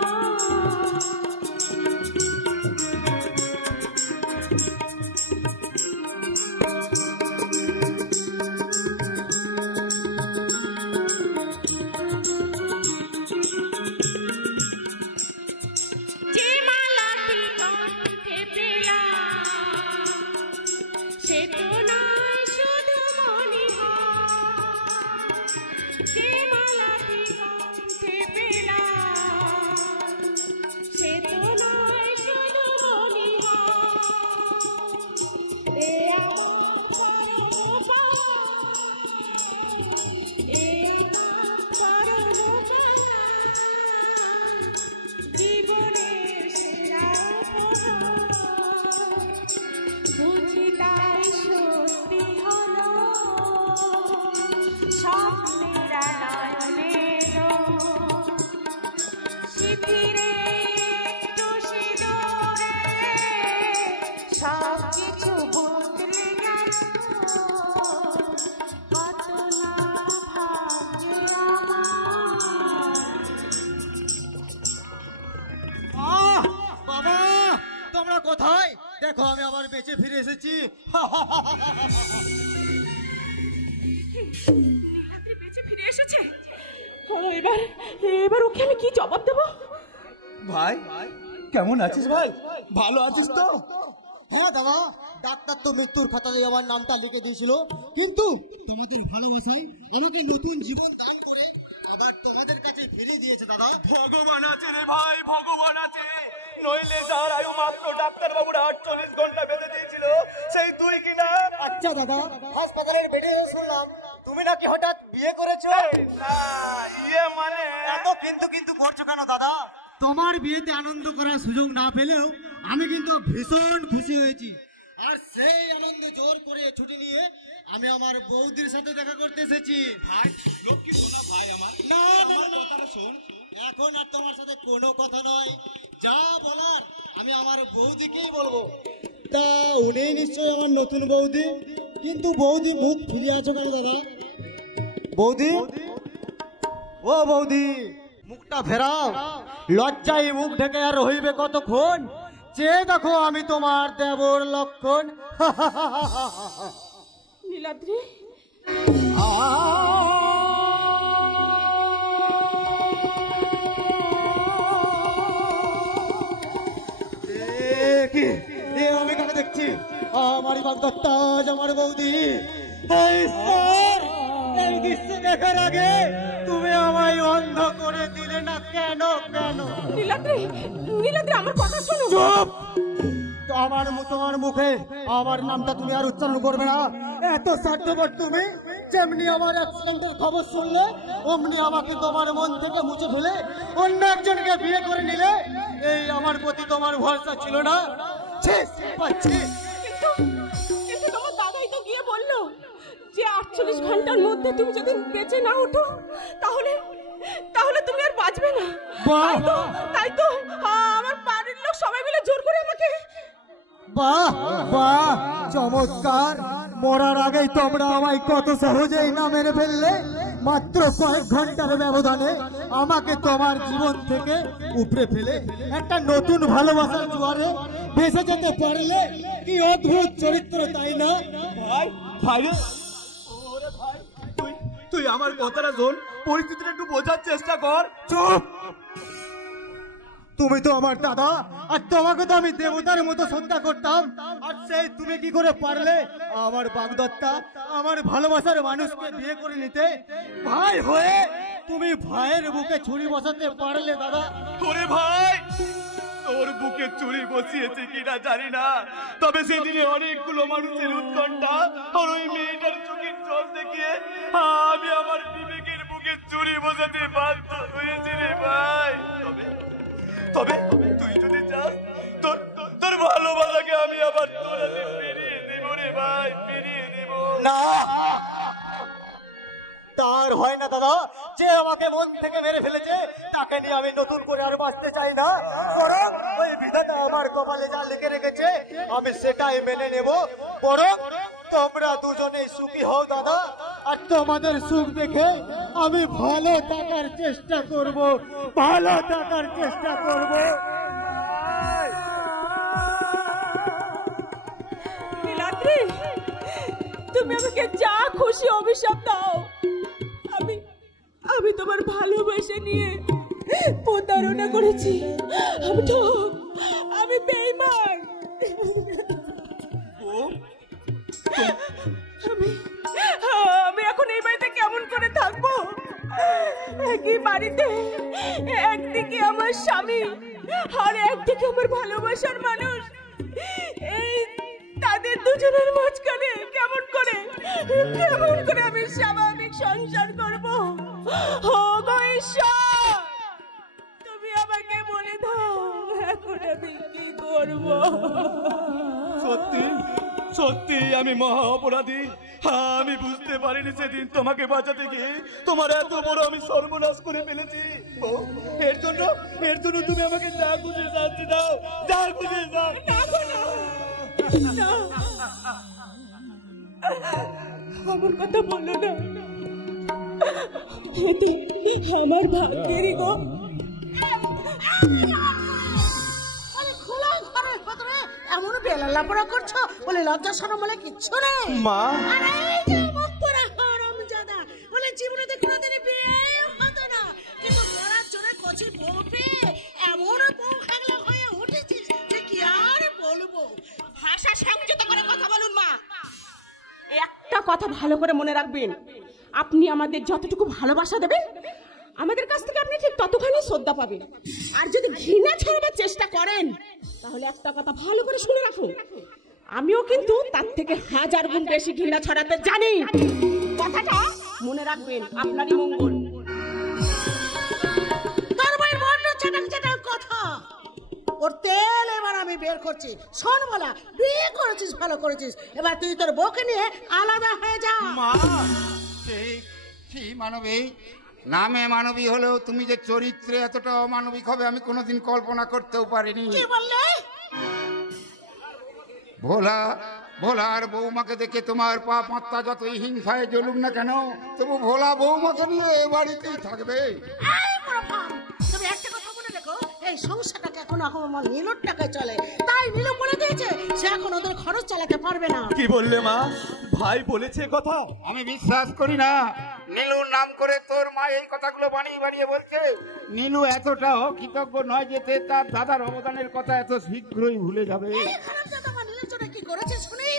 যে মালাটি কণ্ঠে পেলাম সে তো নয় শুধু মণিহার, যে মালাটি কণ্ঠে পেলাম সে তো নয় শুধু মণিহার। এ জীবনের সেরা বুঝি তাই সত্যি হলো স্বপ্নের নয়নেরও। সিঁথিরে একটু সিঁদুরে সব কিছু বদলে গেল, কত না ভাগ্যে আমার। বাবা তোমরা কোথায়? দেখো আমি আবার বেঁচে ফিরে এসেছি। নীলাদ্রি বেঁচে ফিরে এসেছে। এবার এবার ওকে আমি কি জবাব দেবো? ভাই কেমন আছিস ভাই? ভালো আছিস তো? হ্যাঁ দাদা, ডাক্তার তো মৃত্যুর খাতাতে আমার নামটা লিখে দিয়েছিল, কিন্তু তোমাদের ভালোবাসায় আমাকে নতুন জীবন দান করে আবার তোমাদের কাছে ফিরে দিয়েছে দাদা। ভগবান আছে রে ভাই, ভগবান আছে। নইলে যার আয়ু মাত্র ডাক্তার বাবুর 48 ঘন্টা বেঁধে দিয়েছিল সেই তুই কিনা। আচ্ছা দাদা, হাসপাতালের বেডে শুনলাম তুমি নাকি হঠাৎ বিয়ে করেছো। না ইয়ে মানে এত কিন্তু কিন্তু করছো কেন দাদা? তোমার বিয়েতে আনন্দ করার সুযোগ না পেলেও আমি কিন্তু ভীষণ খুশি হয়েছি। আর সেই আনন্দে জোর করে ছুটি নিয়ে আমি আমার বৌদির সাথে দেখা করতে এসেছি। ভাই লক্ষ্মী সোনা ভাই আমার, না না আমার না, কথাটা শোন। এখন আর তোমার সাথে কোনো কথা নয়, যা বলার আমি আমার বৌদিকেই বলবো। তা উনি নিশ্চয়ই আমার নতুন বৌদি, কিন্তু বৌদি মুখ ফিরিয়ে আছো কেন দাদা? বৌদি, ও বৌদি, মুখটা ফেরাও। লজ্জায় মুখ ঢেকে আর হইবে কতক্ষণ? চেয়ে দেখো আমি তোমার দেবর লক্ষণ। নীলাদ্রি কি এ আমি কাকে দেখছি? আমারই বাগদত্তা, আজ আমার বৌদি। এই স্যার, এই দৃশ্য দেখার আগে তুমি আমায় অন্ধ করে দিলে না কেন? কেন? নীলাদ্রি নীলাদ্রি আমার কথা শোনো। চুপ! তোমার মুখে আমার নামটা তুমি আর উচ্চারণ করবে না। এত স্বার্থপর তুমি, যেমনি আমার অ্যাক্সিডেন্টের খবর শুনলে অমনি আমাকে তোমার মন থেকে মুছে ফেলে অন্য একজনকে বিয়ে করে নিলে। এই আমার প্রতি তোমার ভরসা ছিল না? কিন্তু তোমার দাদাই তো গিয়ে বললো যে 48 ঘন্টার মধ্যে তুমি যদি বেঁচে না ওঠো তাহলে তাহলে তুমি আর বাঁচবে না। তাই তো আমার বাড়ির লোক সবাই মিলে জোর করে আমাকে। বাহ বাহ, চমৎকার। মরার আগেই তোমরা আমায় কত সহজেই না মেরে ফেললে। মাত্র কয়েক ঘন্টার ব্যবধানে আমাকে তোমার জীবন থেকে উপড়ে ফেলে একটা নতুন ভালোবাসার জোয়ারে ভেসে যেতে পারলে। কি অদ্ভুত চরিত্র, তাই না? ভাই ভাই রে, ওরে ভাই তুই আমার কথাটা শোন, পরিস্থিতিটা একটু বোঝার চেষ্টা কর। চুপ! তুমি তো আমার দাদা, আর তোমাকে তো আমি দেবতার মতো শ্রদ্ধা করতাম। আর সেই তুমি কি করে পারলে আমার বাগদত্তা, আমার ভালোবাসার মানুষকে বিয়ে করে নিতে? ভাই হয়ে তুমি ভাইয়ের বুকে ছুরি বসাতে পারলে দাদা? ওরে ভাই, তোর বুকে চুরি বসিয়েছে কিনা জানি না, তবে সেদিনে অনেকগুলো মানুষের উৎকণ্ঠা আর ওই মেয়েটার চোখের জল দেখিয়ে আমি আমার বিবেকের বুকে চুরি বসাতে বাধ্য হয়েছি রে ভাই। তবে তুই যদি চাস দাদা, যে আমাকে মন থেকে মেরে ফেলেছে তাকে নিয়ে আমি নতুন করে আর বাঁচতে চাই না। বরং ওই বিধাতা আমার কপালে যা লিখে রেখেছে আমি সেটাই মেনে নেব। বরং তোমরা দুজনেই সুখী হও দাদা, আর তোমাদের সুখ দেখে আমি ভালো থাকার চেষ্টা করব, ভালো থাকার চেষ্টা করব। নীলাদ্রি, তুমি আমাকে যা খুশি অভিশাপ দাও, আমি তোমার ভালোবাসা নিয়ে প্রতারণা করেছি, আমি বেঈমান। আমি এখন এই বাড়িতে কেমন করে থাকবো? একই বাড়িতে একদিকে আমার স্বামী আর একদিকে আমার ভালোবাসার মানুষ, এই তাদের দুজনের মাঝখানে কেমন করে আমি স্বাভাবিক সংসার করবো? তুমি আমাকে বলে দাও এখন আমি কি করবো? সত্যি সত্যি আমি মহা অপরাধী। আমি বুঝতে পারিনি সেদিন তোমাকে বাঁচাতে গিয়ে তোমার এত বড় আমি সর্বনাশ করে ফেলেছি। এর জন্য তুমি আমাকে যা খুশি শাস্তি দাও, যা খুশি দাও। আমার কথা বললো না, আমার ভাগ্যেরই গো। এমন বেলালাপড়া করছো বলে লজ্জা শরম বলে কিচ্ছু নেই মা। আরে এই যে মুখ পোড়া হারামজাদা বলে জীবনে তো কোনোদিনই বিয়ে হতো না, কিন্তু মরার জন্য কচি বউ পেয়ে এমন বউ খাগলা হয়ে উঠেছিস যে কি আর বলবো। ভাষা সংযত করে কথা বলুন মা। একটা কথা ভালো করে মনে রাখবেন, আপনি আমাদের যতটুকু ভালোবাসা দেবেন আমাদের কাছ থেকে আপনি ঠিক ততখানি শ্রদ্ধা পাবেন। আর যদি ঘৃণা ছড়াবার চেষ্টা করেন তাহলে একটা কথা ভালো করে শুনে রাখুন, আমিও কিন্তু তার থেকে 1000 গুণ বেশি ঘৃণা ছড়াতে জানি। কথাটা মনে রাখবেন, আপনারই মঙ্গল। তোর বই বড় চাটাক চাটাক কথা, ওর তেল এবার আমি বের করছি। শোন বলা, বিয়ে করেছিস ভালো করেছিস, এবার তুই তোর বউকে নিয়ে আলাদা হয়ে যা। মা কি মানবী, নামে মানবী হলেও তুমি যে চরিত্রে এতটা অমানবিক হবে আমি কোনোদিন কল্পনা করতেও পারিনি। কি বললে? ভোলার বৌমাকে দেখে তোমার পাপ আত্মা যতই হিংসায় জ্বলুক না কেন, তবু ভোলা বৌমাকে নিয়ে এ বাড়িতেই থাকবে। তুমি একটা কথা মনে রেখো, এই সংসারটাকে এখন আমার নীলুর টাকায় চলে, তাই নীলু বলে দিয়েছে সে এখন ওদের খরচ চালাতে পারবে না। কি বললে মা? ভাই বলেছে কথা? আমি বিশ্বাস করি না। নীলুর নাম করে তোর মা এই কথাগুলো বানিয়ে বলছে। নীলু এতটা কৃতজ্ঞ নয় যে তার দাদার অবদানের কথা এত শীঘ্রই ভুলে যাবে। কি করেছে শুনি?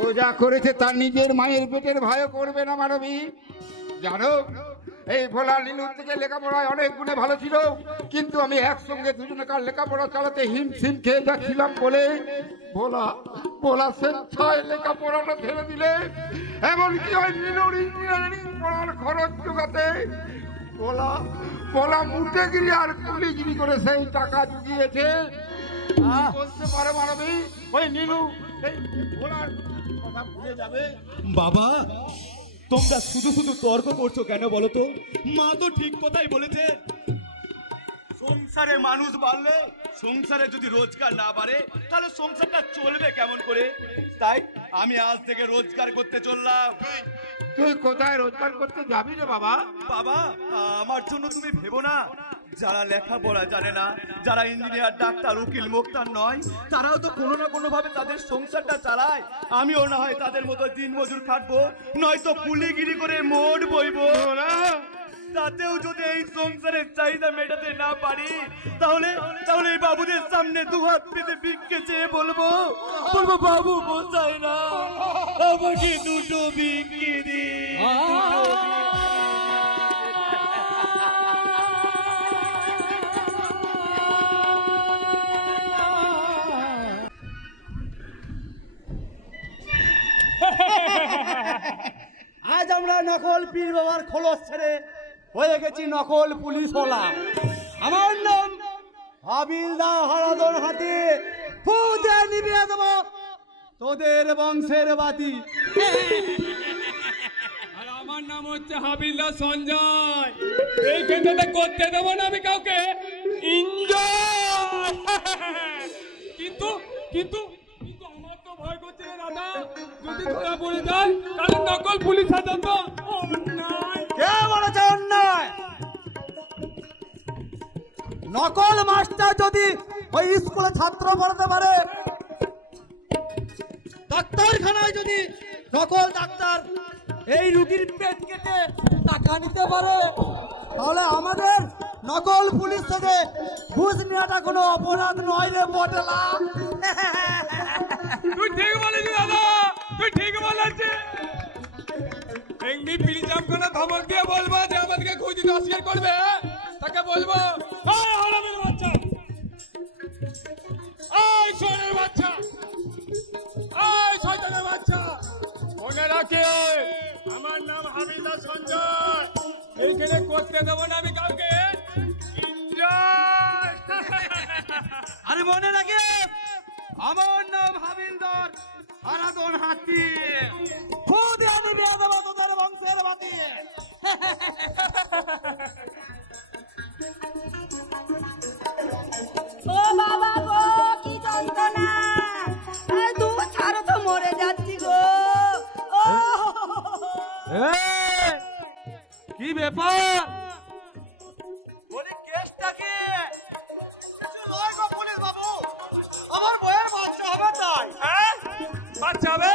ও যা করেছে তার নিজের মায়ের পেটের ভয় করবে না মানবী। জানো, এই ভোলা নীলুর থেকে লেখাপড়ায় অনেক গুণে ভালো ছিল, কিন্তু আমি একসঙ্গে দুজনকার লেখাপড়া চালাতে হিমশিম খেয়ে যাচ্ছিলাম বলে ভোলা স্বেচ্ছায় লেখাপড়াটা ছেড়ে দিলে। এমনকি ওই নীলুর ইঞ্জিনিয়ারিং পড়ার খরচ জোগাতে ভোলা মুটেগিরি আর কুলিগিরি করে সেই টাকা জুগিয়েছে। বলতে পারে মানবী, ওই নীলু এই ভোলার কথা ভুলে যাবে? বাবা, তোমরা শুধু তর্ক করছো কেন বলো তো? মা তো ঠিক কথাই বলেছে। সংসারে মানুষ বাড়লে, সংসারে যদি রোজগার না বাড়ে তাহলে সংসারটা চলবে কেমন করে? তাই আমি আজ থেকে রোজগার করতে চললাম। তুই কোথায় রোজগার করতে যাবি রে বাবা? বাবা, আমার জন্য তুমি ভেবো না। যারা লেখাপড়া জানে না, যারা ইঞ্জিনিয়ার, ডাক্তার, উকিল, মোক্তার নয়, তারাও তো কোনো না কোনো ভাবে তাদের সংসারটা চালায়। আমিও না হয় তাদের মতো দিন মজুর খাটবো, নয়তো কুলিগিরি করে মোট বইবো না। তাতেও যদি এই সংসারের চাহিদা মেটাতে না পারি তাহলে এই বাবুদের সামনে দুহাত পেতে ভিক্ষে চেয়ে বলবো বাবু বোঝায় না, আমাকে দুটো ভিক্ষে দিন। আজ আমরা নকল পীর বাবার খোলস ছেড়ে হয়ে গেছি নকল পুলিশ হলা। আমার নাম হাবিলদার হরাদর হাতে ফুদে নিভিয়ে দেবো তোদের বংশের বাতি। আমার নাম হচ্ছে হাবিলদার সঞ্জয়। এই কেন্দ্রতে করতে দেবো না আমি কাউকে এনজয়। কিন্তু কিন্তু কিন্তু আমার তো ভয় করছে রে দাদা, যদি ধরা পড়ে যায় কারণ নকল পুলিশ আছে তো। অন্যায় কে বলেছে অন্যায়? নকল মাস্টার যদি ওই স্কুলে ছাত্র পড়াতে পারে, ডাক্তারখানায় যদি নকল ডাক্তার এই রুগীর পেট কেটে টাকা নিতে পারে, তাহলে আমাদের নকল পুলিশ থেকে ঘুষ নেওয়াটা কোনো অপরাধ নয় রে বটলা। তুই ঠিক বলেছিস দাদা, তুই ঠিক বলেছিস। এমনি পিরিজাম কোনো ধমক দিয়ে বলবো যে আমাদেরকে ঘুষ দিতে অস্বীকার করবে, তাকে বলবো এই হারামির বাচ্চা, এই শয়তানের বাচ্চা, এই শয়তানের বাচ্চা, মনে রাখে আমার নাম হাবিলদার সঞ্জয়। এইখানে করতে দেবো না আমি কাউকে এনজয়। আরে মনে রাখে আমার নাম হাবিলদার হারাদন হাতি। খুদ আমি বিয়ে দেবো তোদের বংশের বাতি। ও বাবা গো কি যন্ত্রণা, দু ছাড়ো তো মরে যাচ্ছি গো। কি ব্যাপার? বলি কেসটা কি? নয় গো পুলিশ বাবু, আমার বইয়ের বাচ্চা হবে তাই। হ্যাঁ বাচ্চা হবে?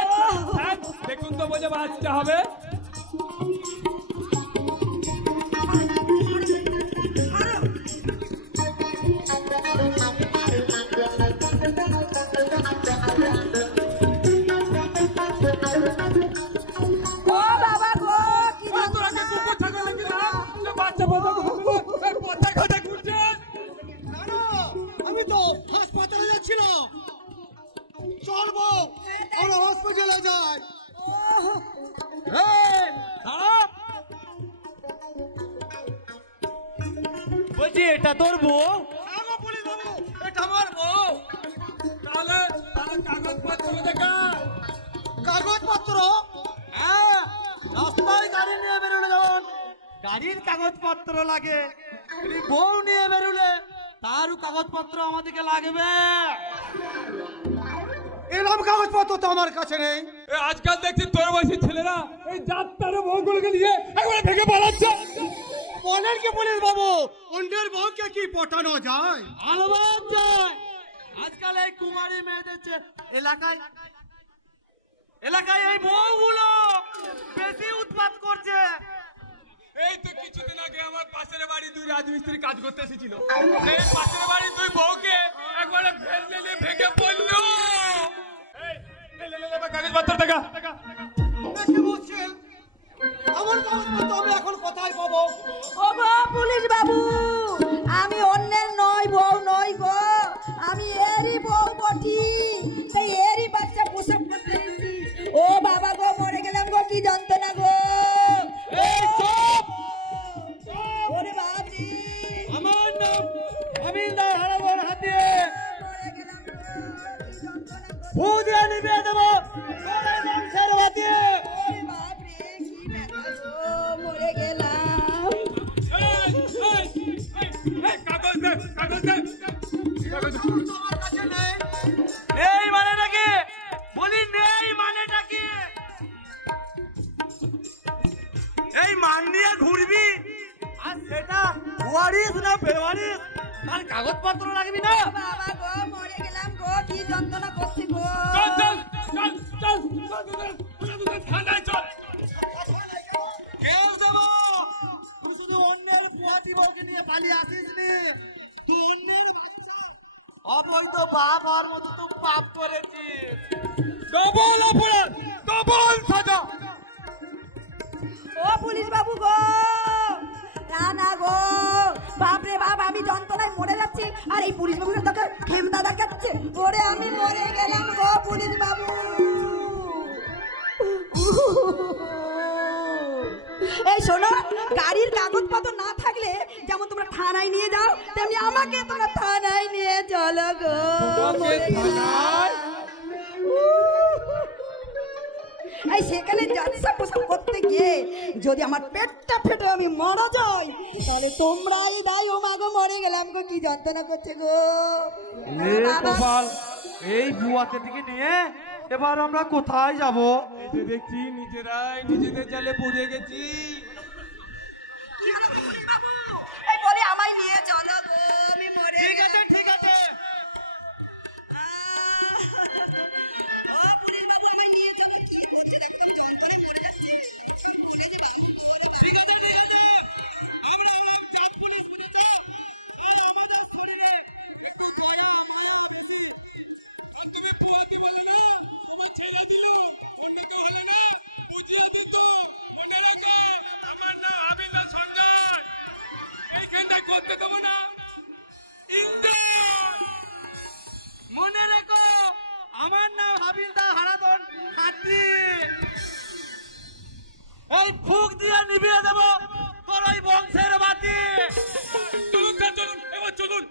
হ্যাঁ দেখুন তো বলে বাচ্চা হবে। ও বাবা গো কি আমি তো হাসপাতালে যাচ্ছিলাম। চলবো আমরা হসপিটালে যাই। বলছি এটা তোর বউ? পুলিশ বাবু এটা আমার বউ। তাহলে কাগজপত্র দেখা। কাগজপত্র? হ্যাঁ, রাস্তায় গাড়ি নিয়ে বেরোলে যেমন গাড়ির কাগজপত্র লাগে, বউ নিয়ে বেরোলে তারও কাগজপত্র আমাদেরকে লাগবে। এরকম কাগজপত্র তো আমার কাছে নেই। আজকাল দেখছি তোর বয়সী ছেলেরা এই যাত্রার বউগুলোকে নিয়ে একবারে ভেঙে পালাচ্ছে। বলেন কি পুলিশ বাবু, অন্যের বউকে কি পটানো যায়? আলবাদ যায়। আজকাল এই কুমারী মেয়েদের এলাকায় এই বউগুলো বেশি উৎপাত করছে। এই তো কিছুদিন আগে আমার পাশের বাড়ি দুই রাজমিস্ত্রি কাজ করতে এসেছিল, সেই পাশের বাড়ি দুই বউকে একবারে ফেলে ভেঙে পড়লো। কাগজপত্র দেখা। কি বলছেন? আমার কাগজপত্র আমি এখন কোথায় পাবো? ও গো পুলিশ বাবু, আমি অন্যের নয় বউ নই গো, আমি এরই বউ বটি, তাই এরই বাচ্চা প্রসব করতে এসেছি। ও বাবা গো মরে গেলাম গো, কি যন্ত্রণা গো। ওরে বাপরে, আমার নাম হাবিলদার হারাদন হাতি। বউ দিয়ে নিবে দেবো তোদের বংশের বাতি। ওরে বাপরে কি ব্যথা গো, মরে গেলাম। কাগজ দে, কাগজ দে। তোমার কাছে নেই? নেই মানেটা কি? বলি নেই মানেটা কি? এই মান নিয়ে ঘুরবি আর সেটা ওয়ারিস না বেওয়ারিস, তার কাগজপত্র লাগবি না। বাবা গো মরে গেলাম গো, কি যন্ত্রণা করছি গো। চল চল চল চল চল ঠান্ডায় চল। কেউ দেবো, তুই শুধু অন্যের পুয়াতি বউকে নিয়ে পালিয়ে আসিস নি। তুই অন্যের বাচ্চা অবৈধ বাপ হওয়ার মতো তো পাপ করেছিস। ডবল অপরাধ, ডবল সাজা। ও পুলিশ বাবু গো, না না গো, বাপরে বাপ আমি যন্ত্রণায় মরে যাচ্ছি, আর এই পুলিশ বাবুরা তোকে খেমদা দেখাচ্ছে। ওরে আমি মরে গেলাম গো পুলিশ বাবু। এই শোনো, গাড়ির কাগজপত্র না থাকলে যেমন তোমরা থানায় নিয়ে যাও, তেমনি আমাকে তোমরা থানায় নিয়ে চলো গো। এই সেখানে যাচ্ছা পোশাক করতে গিয়ে যদি আমার পেটটা ফেটে আমি মারা যাই তাহলে তোমরাই দায়। ও মাগো মরে গেলাম গো, কি যন্ত্রণা করছে গো। গোপাল, এই বুয়াতে থেকে নিয়ে এবার আমরা কোথায় যাব? এই যে দেখছি নিজেরাই নিজেদের জালে পড়ে গেছি। এই বলে আমায় নিয়ে চলো গো, আমি মরে গেলে। ঠিক আছে করতে দেবো না। মনে রেখো, আমার নাম হাবিলদার হারাধন হাতি। এই ফুক দিয়ে নিভিয়ে দেব তোর ওই বংশের বাতি। চলুন চলুন, এবার চলুন।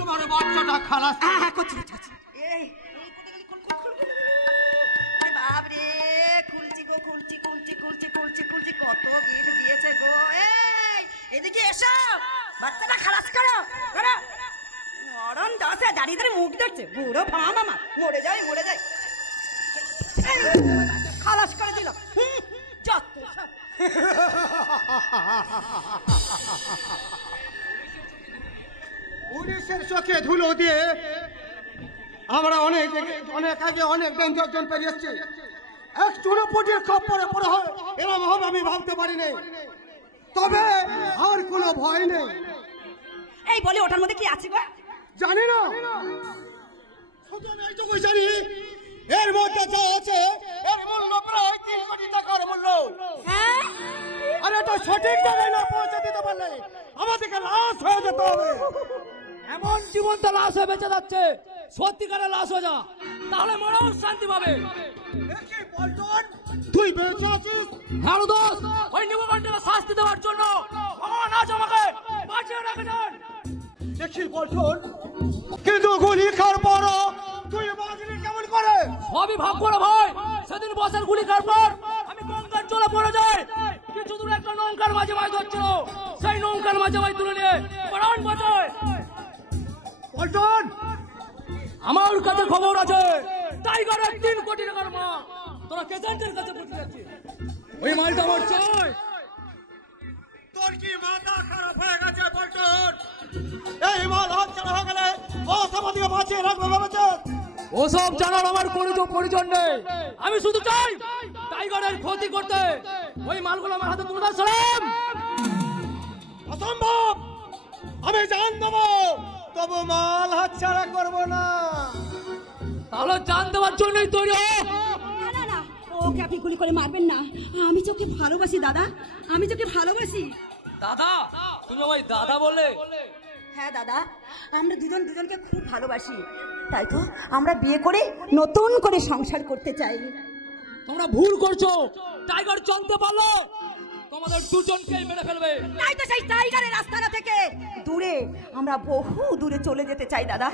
তোমার বাচ্চাটা খালাস করছি। বাবরে, খুলছি গো, খুলছি কত গিট দিয়েছে গো। এদিকে এসো, বাচ্চাটা খালাস করো। মরণ দশে দাঁড়িয়ে দাঁড়িয়ে মুখ দেখছে, বুড়ো ফাম আমার। মরে যাই খালাস করে দিল। পুলিশের চোখে ধুলো দিয়ে আমরা অনেক আগে অনেক ডেঞ্জারজন পেরিয়ে এসেছি। এক চুনোপুটির খপ্পরে পড়ে হয় এরকম হবে আমি ভাবতে পারিনি, তবে আর কোনো ভয় নেই। এই বলে ওটার মধ্যে কি আছে গো? জানি না, শুধু আমি এইটুকুই জানি এর মধ্যে যা আছে এর মূল্য প্রায় 3 কোটি টাকার মূল্য। আর এটা সঠিক জায়গায় না পৌঁছে দিতে পারলে আমাদেরকে লাশ হয়ে যেতে হবে। এমন জীবন্ত লাশ হয়ে বেঁচে যাচ্ছে, সত্যিকারের লাশ হয়ে যা, তাহলে মনেও শান্তি পাবে। তুই বেঁচে আছিস? হ্যাঁ দোষ, ওই নিমকণ্ডকে শাস্তি দেওয়ার জন্য ভগবান আজ আমাকে বাঁচিয়ে রেখেছেন। দেখি পল্টন, কিন্তু গুলি খাওয়ার পরও তুই বাঁচলি কেমন করে? সবই ভাগ করে ভাই। সেদিন বসের গুলি খাওয়ার পর আমি গঙ্গার জলে পড়ে যাই। কিছু দূরে একটা নৌকার মাঝে মাছ ধরছিল, সেই নৌকার মাঝে মাছ তুলে নিয়ে প্রাণ বাঁচায়। পল্টন, আমার কাছে খবর আছে টাইগারের 3 কোটি টাকার মা। তোরা কেজেন্টের কাছে পৌঁছে যাচ্ছিস, ওই মালটা আমার চাই। তোর কি মাথা খারাপ হয়ে গেছে পল্টন? এই মাল হাত ছাড়া হয়ে গেলে ও সমাধিকে বাঁচিয়ে রাখবে ভেবেছে? ওসব জানার আমার কোনো প্রয়োজন নেই। আমি শুধু চাই টাইগারের ক্ষতি করতে। ওই মালগুলো আমার হাতে তুলে দাও। সালাম। অসম্ভব, আমি জান দেবো, তবু মাল হাত ছাড়া করবো না। তাহলে জান দেওয়ার জন্যই তৈরি হ। না, ওকে আপনি গুলি করে মারবেন না। আমি তোকে ভালোবাসি দাদা, আমি তোকে ভালোবাসি। দাদা? তুমি ওই দাদা বললে? হ্যাঁ দাদা, আমরা দুজনকে খুব ভালোবাসি, তাই তো আমরা বিয়ে করে নতুন করে সংসার করতে চাই। তোমরা ভুল করছো। টাইগার জানতে পারলে তোমাদের দুজনকেই মেরে ফেলবে। তাই তো সেই টাইগারের রাস্তা থেকে দূরে আমরা বহু দূরে চলে যেতে চাই দাদা।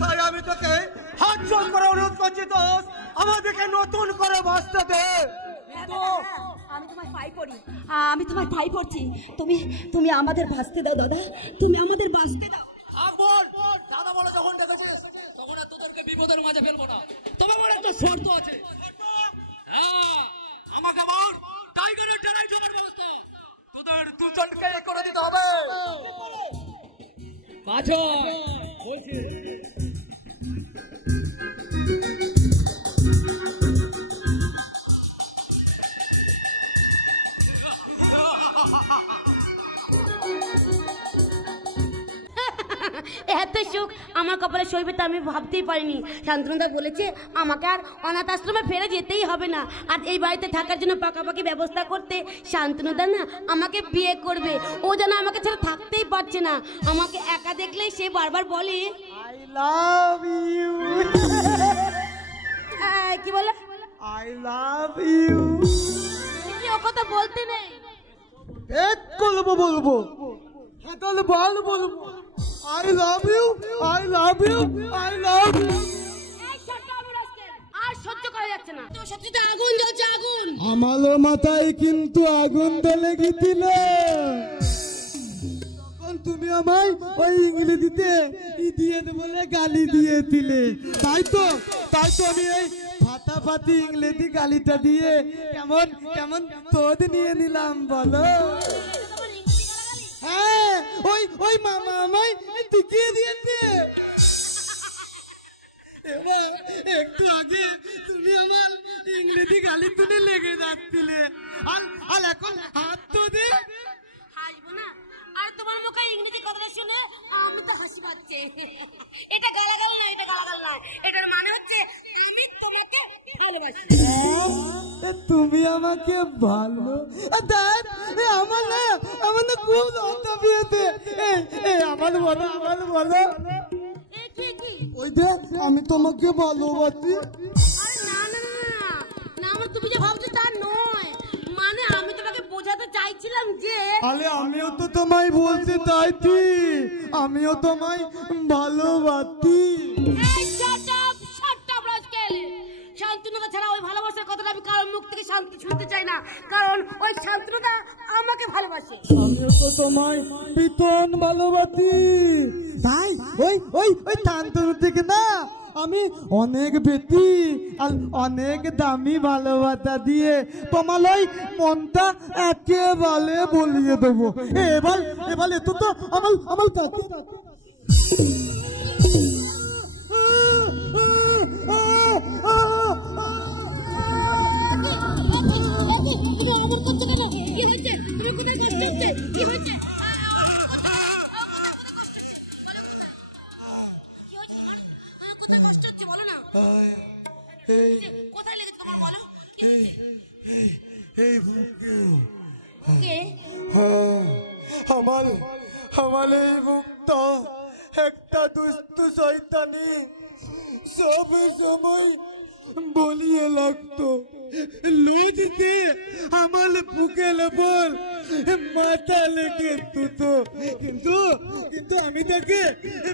তাই আমি তোকে হাত জোর করে অনুরোধ করছি, দোস্ত আমাদেরকে নতুন করে বাঁচতে দে। আমি তোমার পাই পড়ি, আমি তোমার পাই পড়ছি। তুমি আমাদের বাঁচতে দাও দাদা, তুমি আমাদের বাঁচতে দাও। আকবর, দাদা বলে যখন ডেকেছিস তখন আর তোদেরকে বিপদের মাঝে ফেলবো না। তবে আমার একটা শর্ত আছে। হ্যাঁ, আমাকে বল টাইগারের জেলায় যাওয়ার ব্যবস্থা তোদের দুজনকে করে দিতে হবে। পাঁচজন বলছি। এত সুখ আমার কপালে সইবে তা আমি ভাবতেই পারিনি। শান্তনুদা বলেছে আমাকে আর অনাথ আশ্রমে ফেলে যেতেই হবে না, আর এই বাড়িতে থাকার জন্য পাকাপাকি ব্যবস্থা করতে শান্তনুদা না আমাকে বিয়ে করবে। ও যেন আমাকে ছেড়ে থাকতেই পারছে না। আমাকে একা দেখলেই সে বারবার বলে আই লাভ ইউ। কি বলে? I love you. ও কথা বলতে নেই। এক বলবো বলবো, হ্যাঁ তাহলে বল বলবো, I love you, I love you, I love you. আর সহ্য করা যাচ্ছে না, তো সত্যি তো আগুন জ্বলছে, আগুন। আমারও মাথায় কিন্তু আগুন ধরে গেছিল তখন তুমি আমায় ওই ইংরেজিতে ইডিয়েট বলে গালি দিয়েছিলে, তাই তো আমি এই ফাটাফাটি ইংরেজি গালিটা দিয়ে কেমন কেমন তোদ নিয়ে নিলাম বলো। হ্যাঁ ওই মামা আমায় দেখিয়ে দিয়েছে। এবার একটু আগে তুমি আমার ইংরেজি গালি তুলে লেগে যাচ্ছিলে, আর এখন হাত তো দে। হাসবো না? আর তোমার মুখে ইংরেজি কথাটা শুনে আমি তো হাসি পাচ্ছে। এটা গালাগাল না, এটা গালাগাল না, এটার মানে হচ্ছে আমি তোমাকে ভালোবাসি। তুমি আমাকে ভালো দেখ, আমার না খুব লজ্জা পেয়েছে। আমার বলো, আমার বলো। ওই দেখ আমি তোমাকে ভালোবাসি। আরে না না না, আমার তুমি যে ভাবছো তা নয়, মানে আমি তোমাকে বোঝাতে চাইছিলাম যে আরে আমিও তো তোমায় বলতে চাইছি, আমিও তোমায় ভালোবাসি। শান্তনুদা ছাড়া ওই ভালোবাসার কথাটা আমি কারোর মুখ থেকে শান্তি শুনতে চাই না, কারণ ওই শান্তনুদা আমাকে ভালোবাসে। আমিও তো তোমায় ভীষণ ভালোবাসি, তাই ওই শান্তনু থেকে না আমি অনেক বেশি আর অনেক দামি ভালোবাসা দিয়ে তোমার ওই মনটা একেবারে বলিয়ে দেবো। এবার এতো তো আমার কাছে কোথায় লেগেছে তোমার বলো? এই আমার এই বুকটা একটা দুষ্টু শয়তানি সব সময় বলিয়ে লাগতো, লুচতে আমার বুকের ওপর মাথা লেগে তুতো, কিন্তু আমি তাকে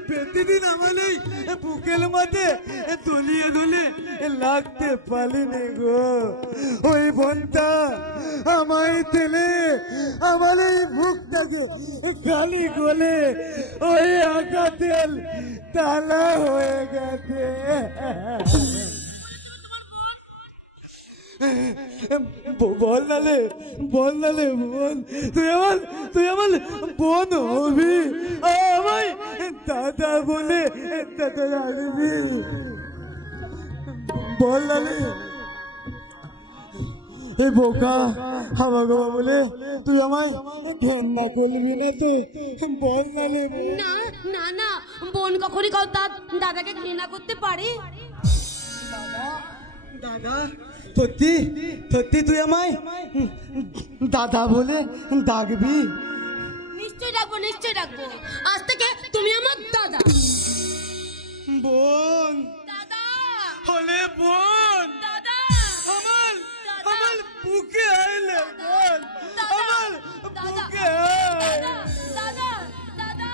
প্রতিদিন আমার এই বুকের মাঝে তুলিয়ে ধুলে লাগতে পারিনি গো। ওই বোনটা আমায় তেলে আমার এই বুকটাকে খালি গলে ওই আঁকা তেল তালা হয়ে গেছে। বল নালে বোন, তুই আমার বোন হবি, আমায় দাদা বলে দাদা আসবি, বল নালে। এই বোকা আমাকে বলে তুই আমায় ঘন্না করবি না তো, বল নালে। না না না, বোন কখনই কাউ তার দাদাকে ঘৃণা করতে পারে? দাদা সত্যি তুই আমায় দাদা বলে ডাকবি? নিশ্চয় ডাকবো, নিশ্চয় ডাকবো। আজ থেকে তুমি আমার দাদা। বোন দাদা হলে বোন, দাদা আমার বুকে আইলে বোন, আমার বুকে দাদা দাদা দাদা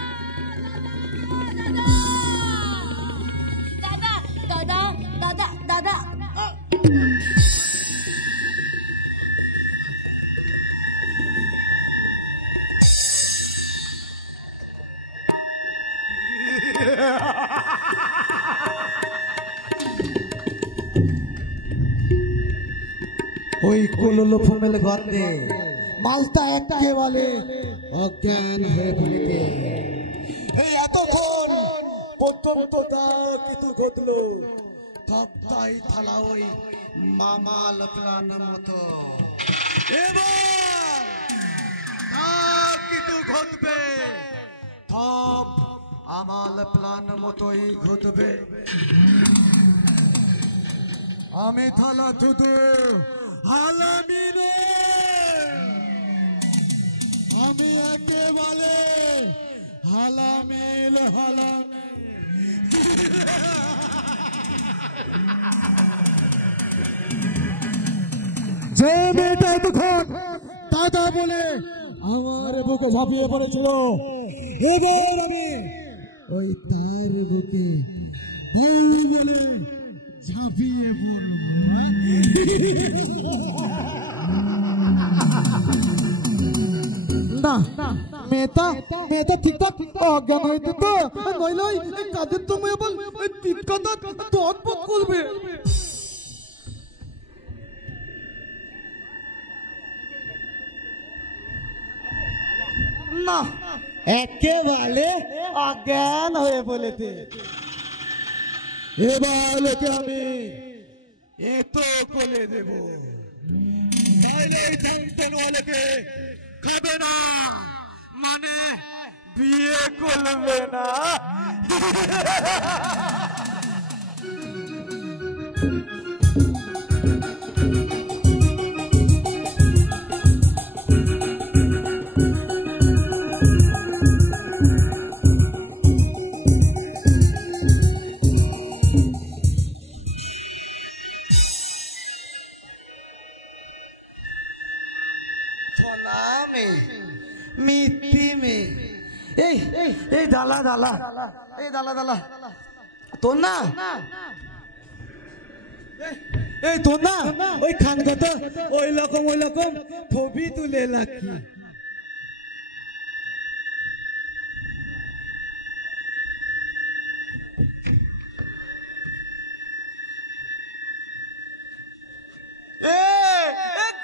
দাদা দাদা দাদা। ওই কোলোলো ফমেল গন্ধে মালটা একেবারে অজ্ঞান হয়ে পড়িতে। এই এতক্ষণ পর্যন্ত তা কিছু ঘটলো, সবটাই থালা ওই মামাল প্লানের মতো। এবার কিছু ঘটবে, সব আমাল প্লান মতোই ঘটবে। আমি থালা থুতু হালামি রে, আমি একেবারে হালামিল হালামি। যে মেয়েটা এতক্ষণ দাদা বলে আমার বুকে ঝাঁপিয়ে পড়েছিল, এবার আমি ওই তার বুকে বউ বলে ঝাঁপিয়ে পড়ব। না মেয়েটা ঠিকঠাক অজ্ঞান হয়ে যেত, নইলে ওই কাজের তুমি আবার ওই তিতকাটা তৎপক করবে। না একেবারে অজ্ঞান হয়ে বলেছে। এবার লোকে আমি এত করে দেব, খাবে না মানে বিয়ে করবে না। এই দালা তোর না এই তোর না ওই খান কত ওই রকম ছবি তুলে রাখি।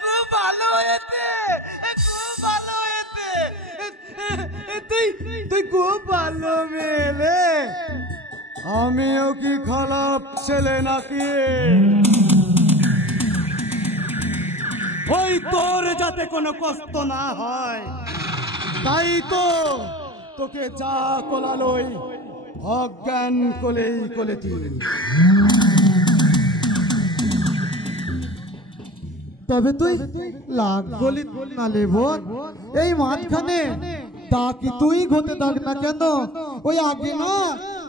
খুব ভালো হয়েছে, খুব ভালো হয়েছে, তুই খুব ভালো মেলে। আমিও কি খারাপ ছেলে নাকি? ওই তোর যাতে কোনো কষ্ট না হয় তাই তো তোকে যা কোলালোই অজ্ঞান কোলেছি। তবে তুই লাগ গলি না লেব এই মাঝখানে তা কি তুই ঘটে থাক না কেন? ওই আগে না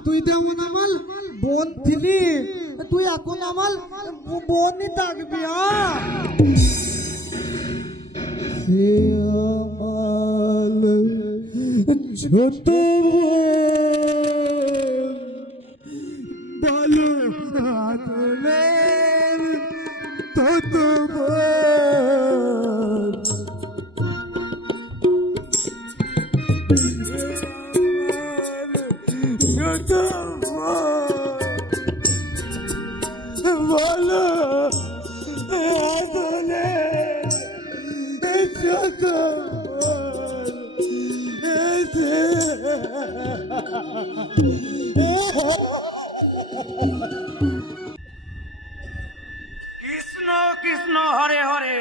তুই তেমন আমার বোন ছিলি, তুই এখন আমার বোনই থাকবি। ছোট ভালো কৃষ্ণ কৃষ্ণ হরে হরে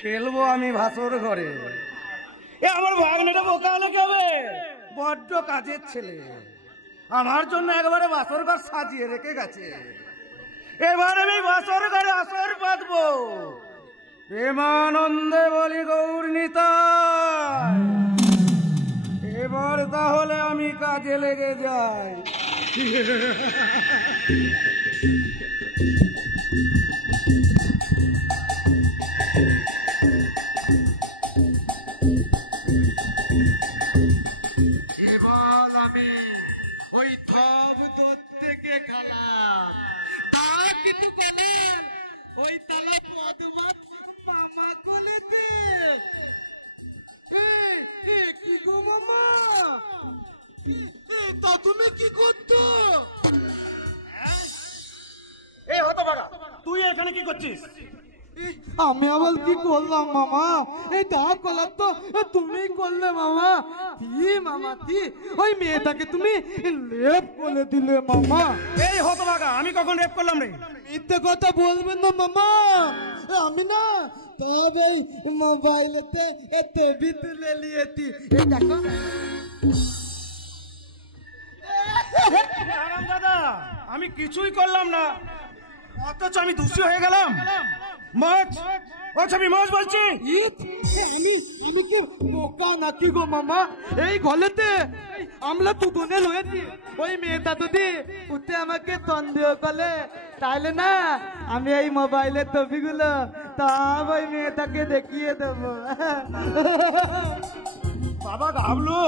খেলবো আমি ভাসর ঘরে। এ আমার ভাগ্নেটা বোকা হলে কি হবে? বড্ড কাজের ছেলে, আমার জন্য একবারে বাসর ঘর সাজিয়ে রেখে গেছে। এবার আমি বাসর ঘরে আসর বাঁধবো। প্রেমানন্দে বলি গৌর নিতাই। এবার তাহলে আমি কাজে লেগে যাই। এবার আমি ওই থব দোর থেকে খালাম তা কিছু বলেন ওই তালা পদমা মামা কোলেতে। কি গো মামা, তা তুমি কি করছো? এ হতো বাবা, তুই এখানে কি করছিস? আমি আবার কি করলাম মামা? এই দা কলার তো তুমি করলে মামা। কি মামা কি ওই মেয়েটাকে তুমি রেপ করে দিলে মামা। এই হতো বাবা, আমি কখন রেপ করলাম রে? মিথ্যে কথা বলবেন না মামা। আমি না তবে মোবাইলেতে ছবি তুলে নিয়েছি। এই দেখো দাদা, আমি কিছুই করলাম না, অথচ আমি দোষী হয়ে গেলাম। মাছ ও ছবি মাছ বলছি। আমি কি বোকা নাকি গো মামা? এই গলেতে আমরা দুজনে রয়েছি। ওই মেয়েটা যদি উঠে আমাকে সন্দেহ করে তাহলে না আমি এই মোবাইলের ছবিগুলো তবে ওই মেয়েটাকে দেখিয়ে দেবো। বাবা গাবলু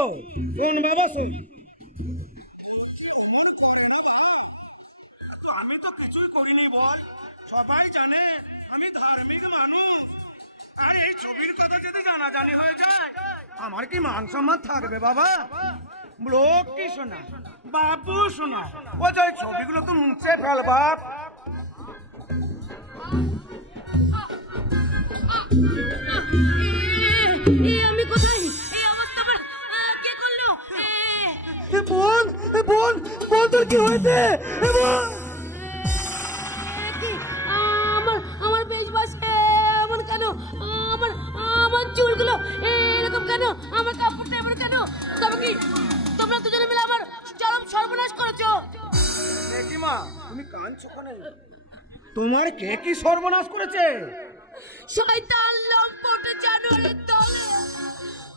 কোন বাবা সে? আমি তো কিছুই করিনি বল, সবাই জানে আমি ধার্মিক মানুষ। আর এই ছবির কথা যদি জানাজানি হয়ে যায় আমার কি মান সম্মান থাকবে বাবা? লোক কি শোনা, বাবু শোনা, ও যে ছবিগুলো তো মুছে ফেল বাপ। আমি কোথায়? এই অবস্থা আমার কে করলো? বোন বোন বোন তোর কি হয়েছে? আমার বেশ বাসে এমন কেন? আমার চুলগুলো এরকম কেন? আমার কাপড়টা এমন কেন? তবে কি তোমরা দুজনে মিলে আমার চরম সর্বনাশ করেছো? মা তুমি কাঁদছো কেন? তোমার কে কি সর্বনাশ করেছে? শয়তান লম্পট জানোয়ারের দলে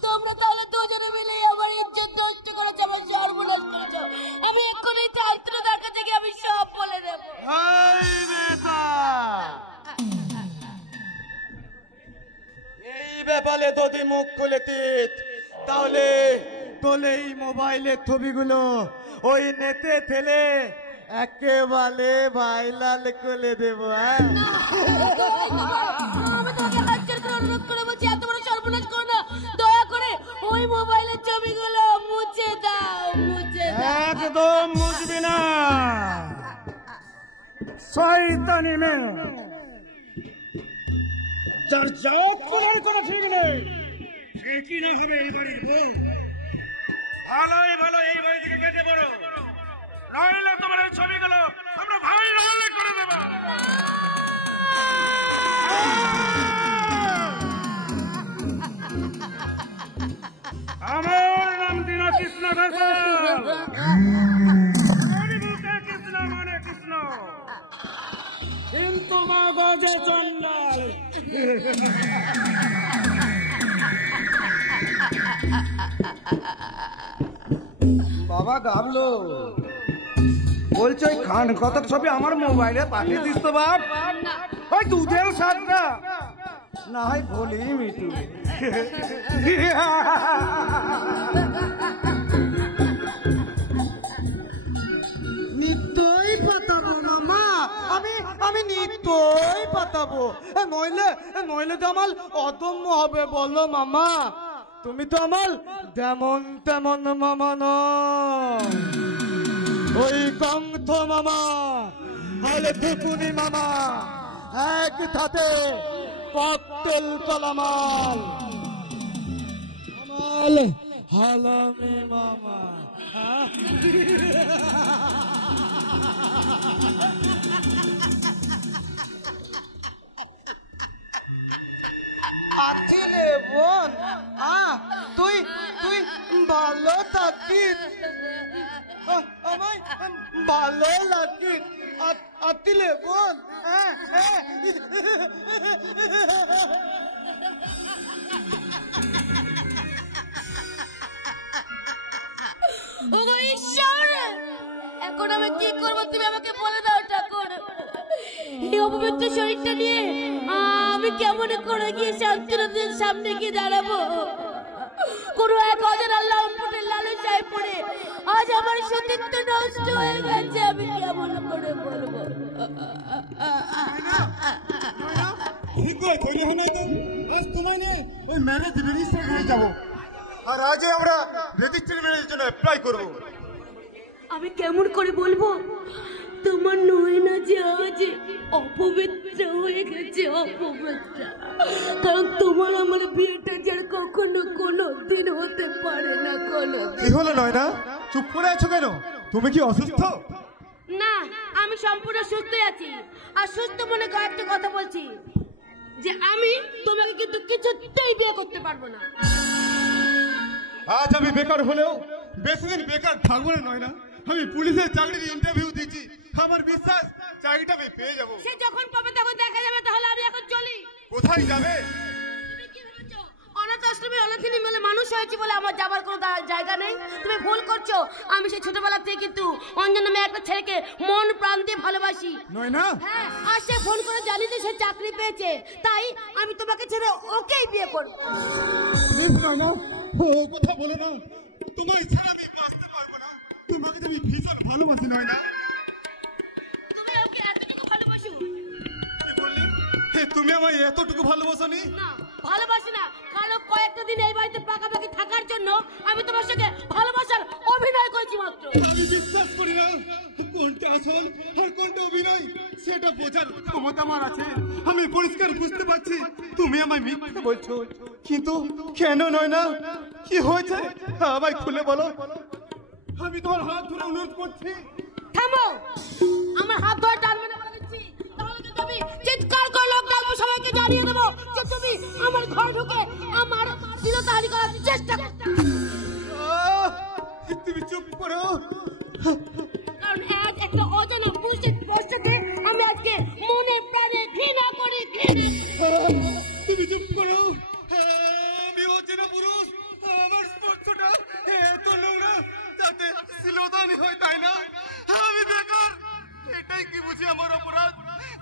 তোমরা তাহলে দুজনে মিলে আমার ইজ্জত নষ্ট করেছো, আমার সর্বনাশ করেছো। আমি এক্ষুনি ছাত্রদের কাছে গিয়ে আমি সব বলে দেবো। এই ব্যাপারে যদি মুখ খুলে দিত তাহলে তোলে এই মোবাইলের ছবিগুলো ওই নেতে ঠেলে একেবারে ভাইরাল করে দেবো। আমি তোমাকে হাত জোর করে অনুরোধ করে বলছি, এত বড় সর্বনাশ করো না। দয়া করে ওই মোবাইলের ছবিগুলো মুছে দাও, মুছে দাও। একদম মুছবি না শয়তানি মেয়ে, যার জব করার কোনো ঠিক নেই। সে কি না হবে এই বাড়ির বউ? ভালোই ভালো এই বাড়ি থেকে কেটে পড়ো, নইলে তোমার এই ছবিগুলো আমরা ভাইরাল করে দেব। আমার নাম দিনা কৃষ্ণ ঘোষাল, কৃষ্ণ মানে কৃষ্ণ, কিন্তু মগজে চন্ডাল। বাবা গাবলো বলছে ওই খান কতক ছবি আমার মোবাইলে পাঠিয়ে দিস তো বাপ। ওই দুধের সাতটা না হয় বলি মিটু। নিত্যই পাতাবো মামা, আমি নিত্যই পাতাবো। নইলে তো আমার অদম্য হবে বলো মামা। তুমি তো আমার যেমন তেমন মামা ন, ওই কংথ মামা হলে ফুকুনি মামা, এক হাতে ককটেল কলামাল আমাল হালামি মামা। আছিলে বোন, তুই ভালো থাকিস, আমায় ভালো লাগিস। আছিলে বোন। ওগো ঈশ্বর, এখন আমি কি করবো তুমি আমাকে বলে দাও ঠাকুর। এই অপবিত্র শরীরটা নিয়ে আমি কেমন করে গিয়ে শান্তির সামনে গিয়ে দাঁড়াবো? কোনো এক অজানা লম্পটের লালসায় পড়ে আজ আমার সতীত্ব নষ্ট হয়ে গেছে। আমি কেমন করে বলবো? ওই ম্যারেজ রেজিস্টার হয়ে যাবো, আর আজ আমরা রেজিস্ট্রি ম্যারেজের জন্য অ্যাপ্লাই করবো। আমি কেমন করে বলবো তোমার নয়না যে আজ অপবিত্র হয়ে গেছে, অপবিত্র। কারণ তোমার আমার বিয়েটা যার কখনো কোনো দিন হতে পারে না। কোনো কি হলো নয়না, চুপ করে আছো কেন? তুমি কি অসুস্থ? না, আমি সম্পূর্ণ সুস্থই আছি। আর সুস্থ মনে কয়েকটা কথা বলছি যে আমি তোমাকে কিন্তু কিছুতেই বিয়ে করতে পারবো না। আজ আমি বেকার হলেও বেশি দিন বেকার থাকবো না নয়না। আমি পুলিশের চাকরির ইন্টারভিউ দিয়েছি, আমার বিশ্বাস চাকরিটা আমি পেয়ে যাবো। সে যখন পাবে তখন দেখা যাবে। তাহলে আমি এখন চলি। কোথায় যাবে? তুমি কি ভেবেছো অনাথ আশ্রমে অনাথিনী মেলে মানুষ হয়েছি বলে আমার যাবার কোনো জায়গা নেই? তুমি ভুল করছো। আমি সেই ছোটবেলা থেকে কিন্তু অঞ্জন নামে একটা ছেলেকে মন প্রাণ দিয়ে ভালোবাসি। নয়না, হ্যাঁ, আর সে ফোন করে জানি যে সে চাকরি পেয়েছে, তাই আমি তোমাকে ছেড়ে ওকেই বিয়ে করব। না ও কথা বলে না, তোমার ছাড়া আমি বাঁচতে পারবো না। তোমাকে তুমি ভীষণ ভালোবাসি নয় না? তুমি ওকে এতটুকু ভালোবাসো? তুমি আমায় এতটুকু ভালোবাসনি? না, ভালোবাসি না, কারণ কয়েকটা দিন এই বাড়িতে পাকাপাকি থাকার জন্য আমি তোমার সঙ্গে ভালোবাসার অভিনয় করেছি মাত্র। আমি বিশ্বাস করি না কোনটা আসল আর কোনটা অভিনয় সেটা বোঝার ক্ষমতা আমার আছে। আমি পরিষ্কার বুঝতে পারছি তুমি আমায় মিথ্যে বলছো, কিন্তু কেন নয় না? কি হয়েছে আমায় খুলে বলো। আমি তোমার হাত ধরে অনুরোধ করছি। থামো, আমার হাত ধরে টানবে না বলে দিচ্ছি, তাহলে কিন্তু আমি চিৎকার করে লোক ডাকবো, সবাইকে জানিয়ে দেবো যে তুমি আমার ঘর ঢুকে আমার চিরতাহানি করার চেষ্টা করছো। তুমি চুপ করো, কারণ আজ একটা অজানা পুরুষের স্পর্শকে আমি আজকে মনে প্রাণে ঘৃণা করি। তুমি চুপ করো। আমি অচেনা পুরুষ, আমার স্পর্শটা এত নোংরা যাতে শ্লীলতাহানি হয়, তাই না? আমি বেকার, এটাই কি বুঝি আমার অপরাধ?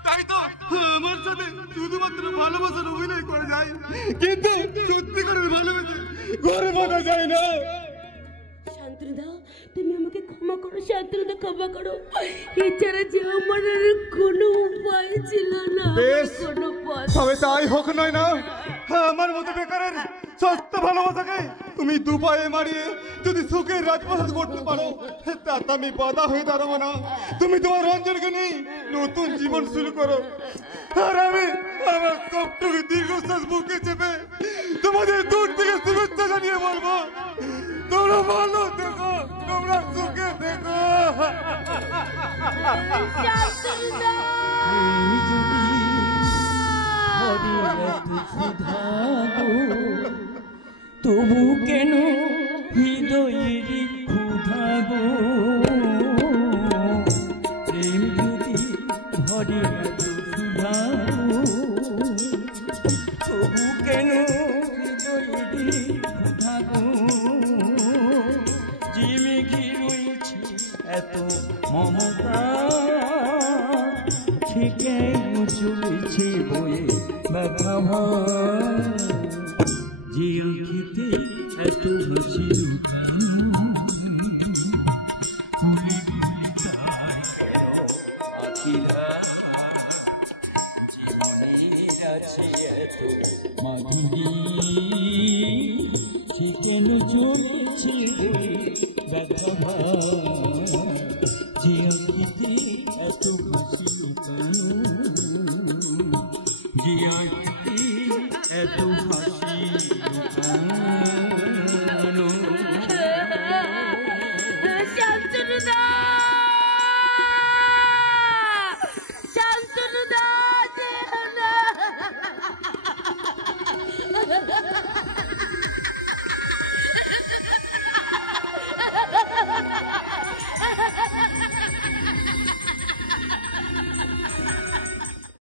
তাই তো আমার সাথে শুধুমাত্র ভালোবাসার অভিনয় করা যায়, কিন্তু সত্যি করে ভালোবেসে ঘরে বাঁধা যায় না। শান্তনুদা, তুমি আমাকে ক্ষমা করো, শান্তনুদা ক্ষমা করো। এছাড়া যে আমার কোনো উপায় ছিল না। তবে তাই হোক নয় না, আমার মতো বেকারের সস্তা ভালোবাসাকে তুমি দুপায়ে মারিয়ে যদি সুখের রাজপ্রাসাদ করতে পারো, তাতে আমি বাধা হয়ে দাঁড়াবো না। তুমি তোমার রঞ্জনকে নিয়ে নতুন জীবন শুরু করো, আর আমি আমার সবটুকু দীর্ঘশ্বাস বুকে চেপে তোমাদের দূর থেকে শুভেচ্ছা জানিয়ে বলবো, তোমরা ভালো দেখো, তোমরা সুখে দেখো। তবু কেন হৃদয়ের ক্ষুধা গো, প্রেম যদি ভরে এত সুধা গো, তবু কেন হৃদয়ের ক্ষুধা গো, জিমে ঘিরুইছি এত মমতা, সে কেন চলেছে বয়ে ব্যথা ভয়, যে খেতে এত বেশি জীবনের আছে এত মাধুরী, সে কেন চলেছে ব্যথা ভয়।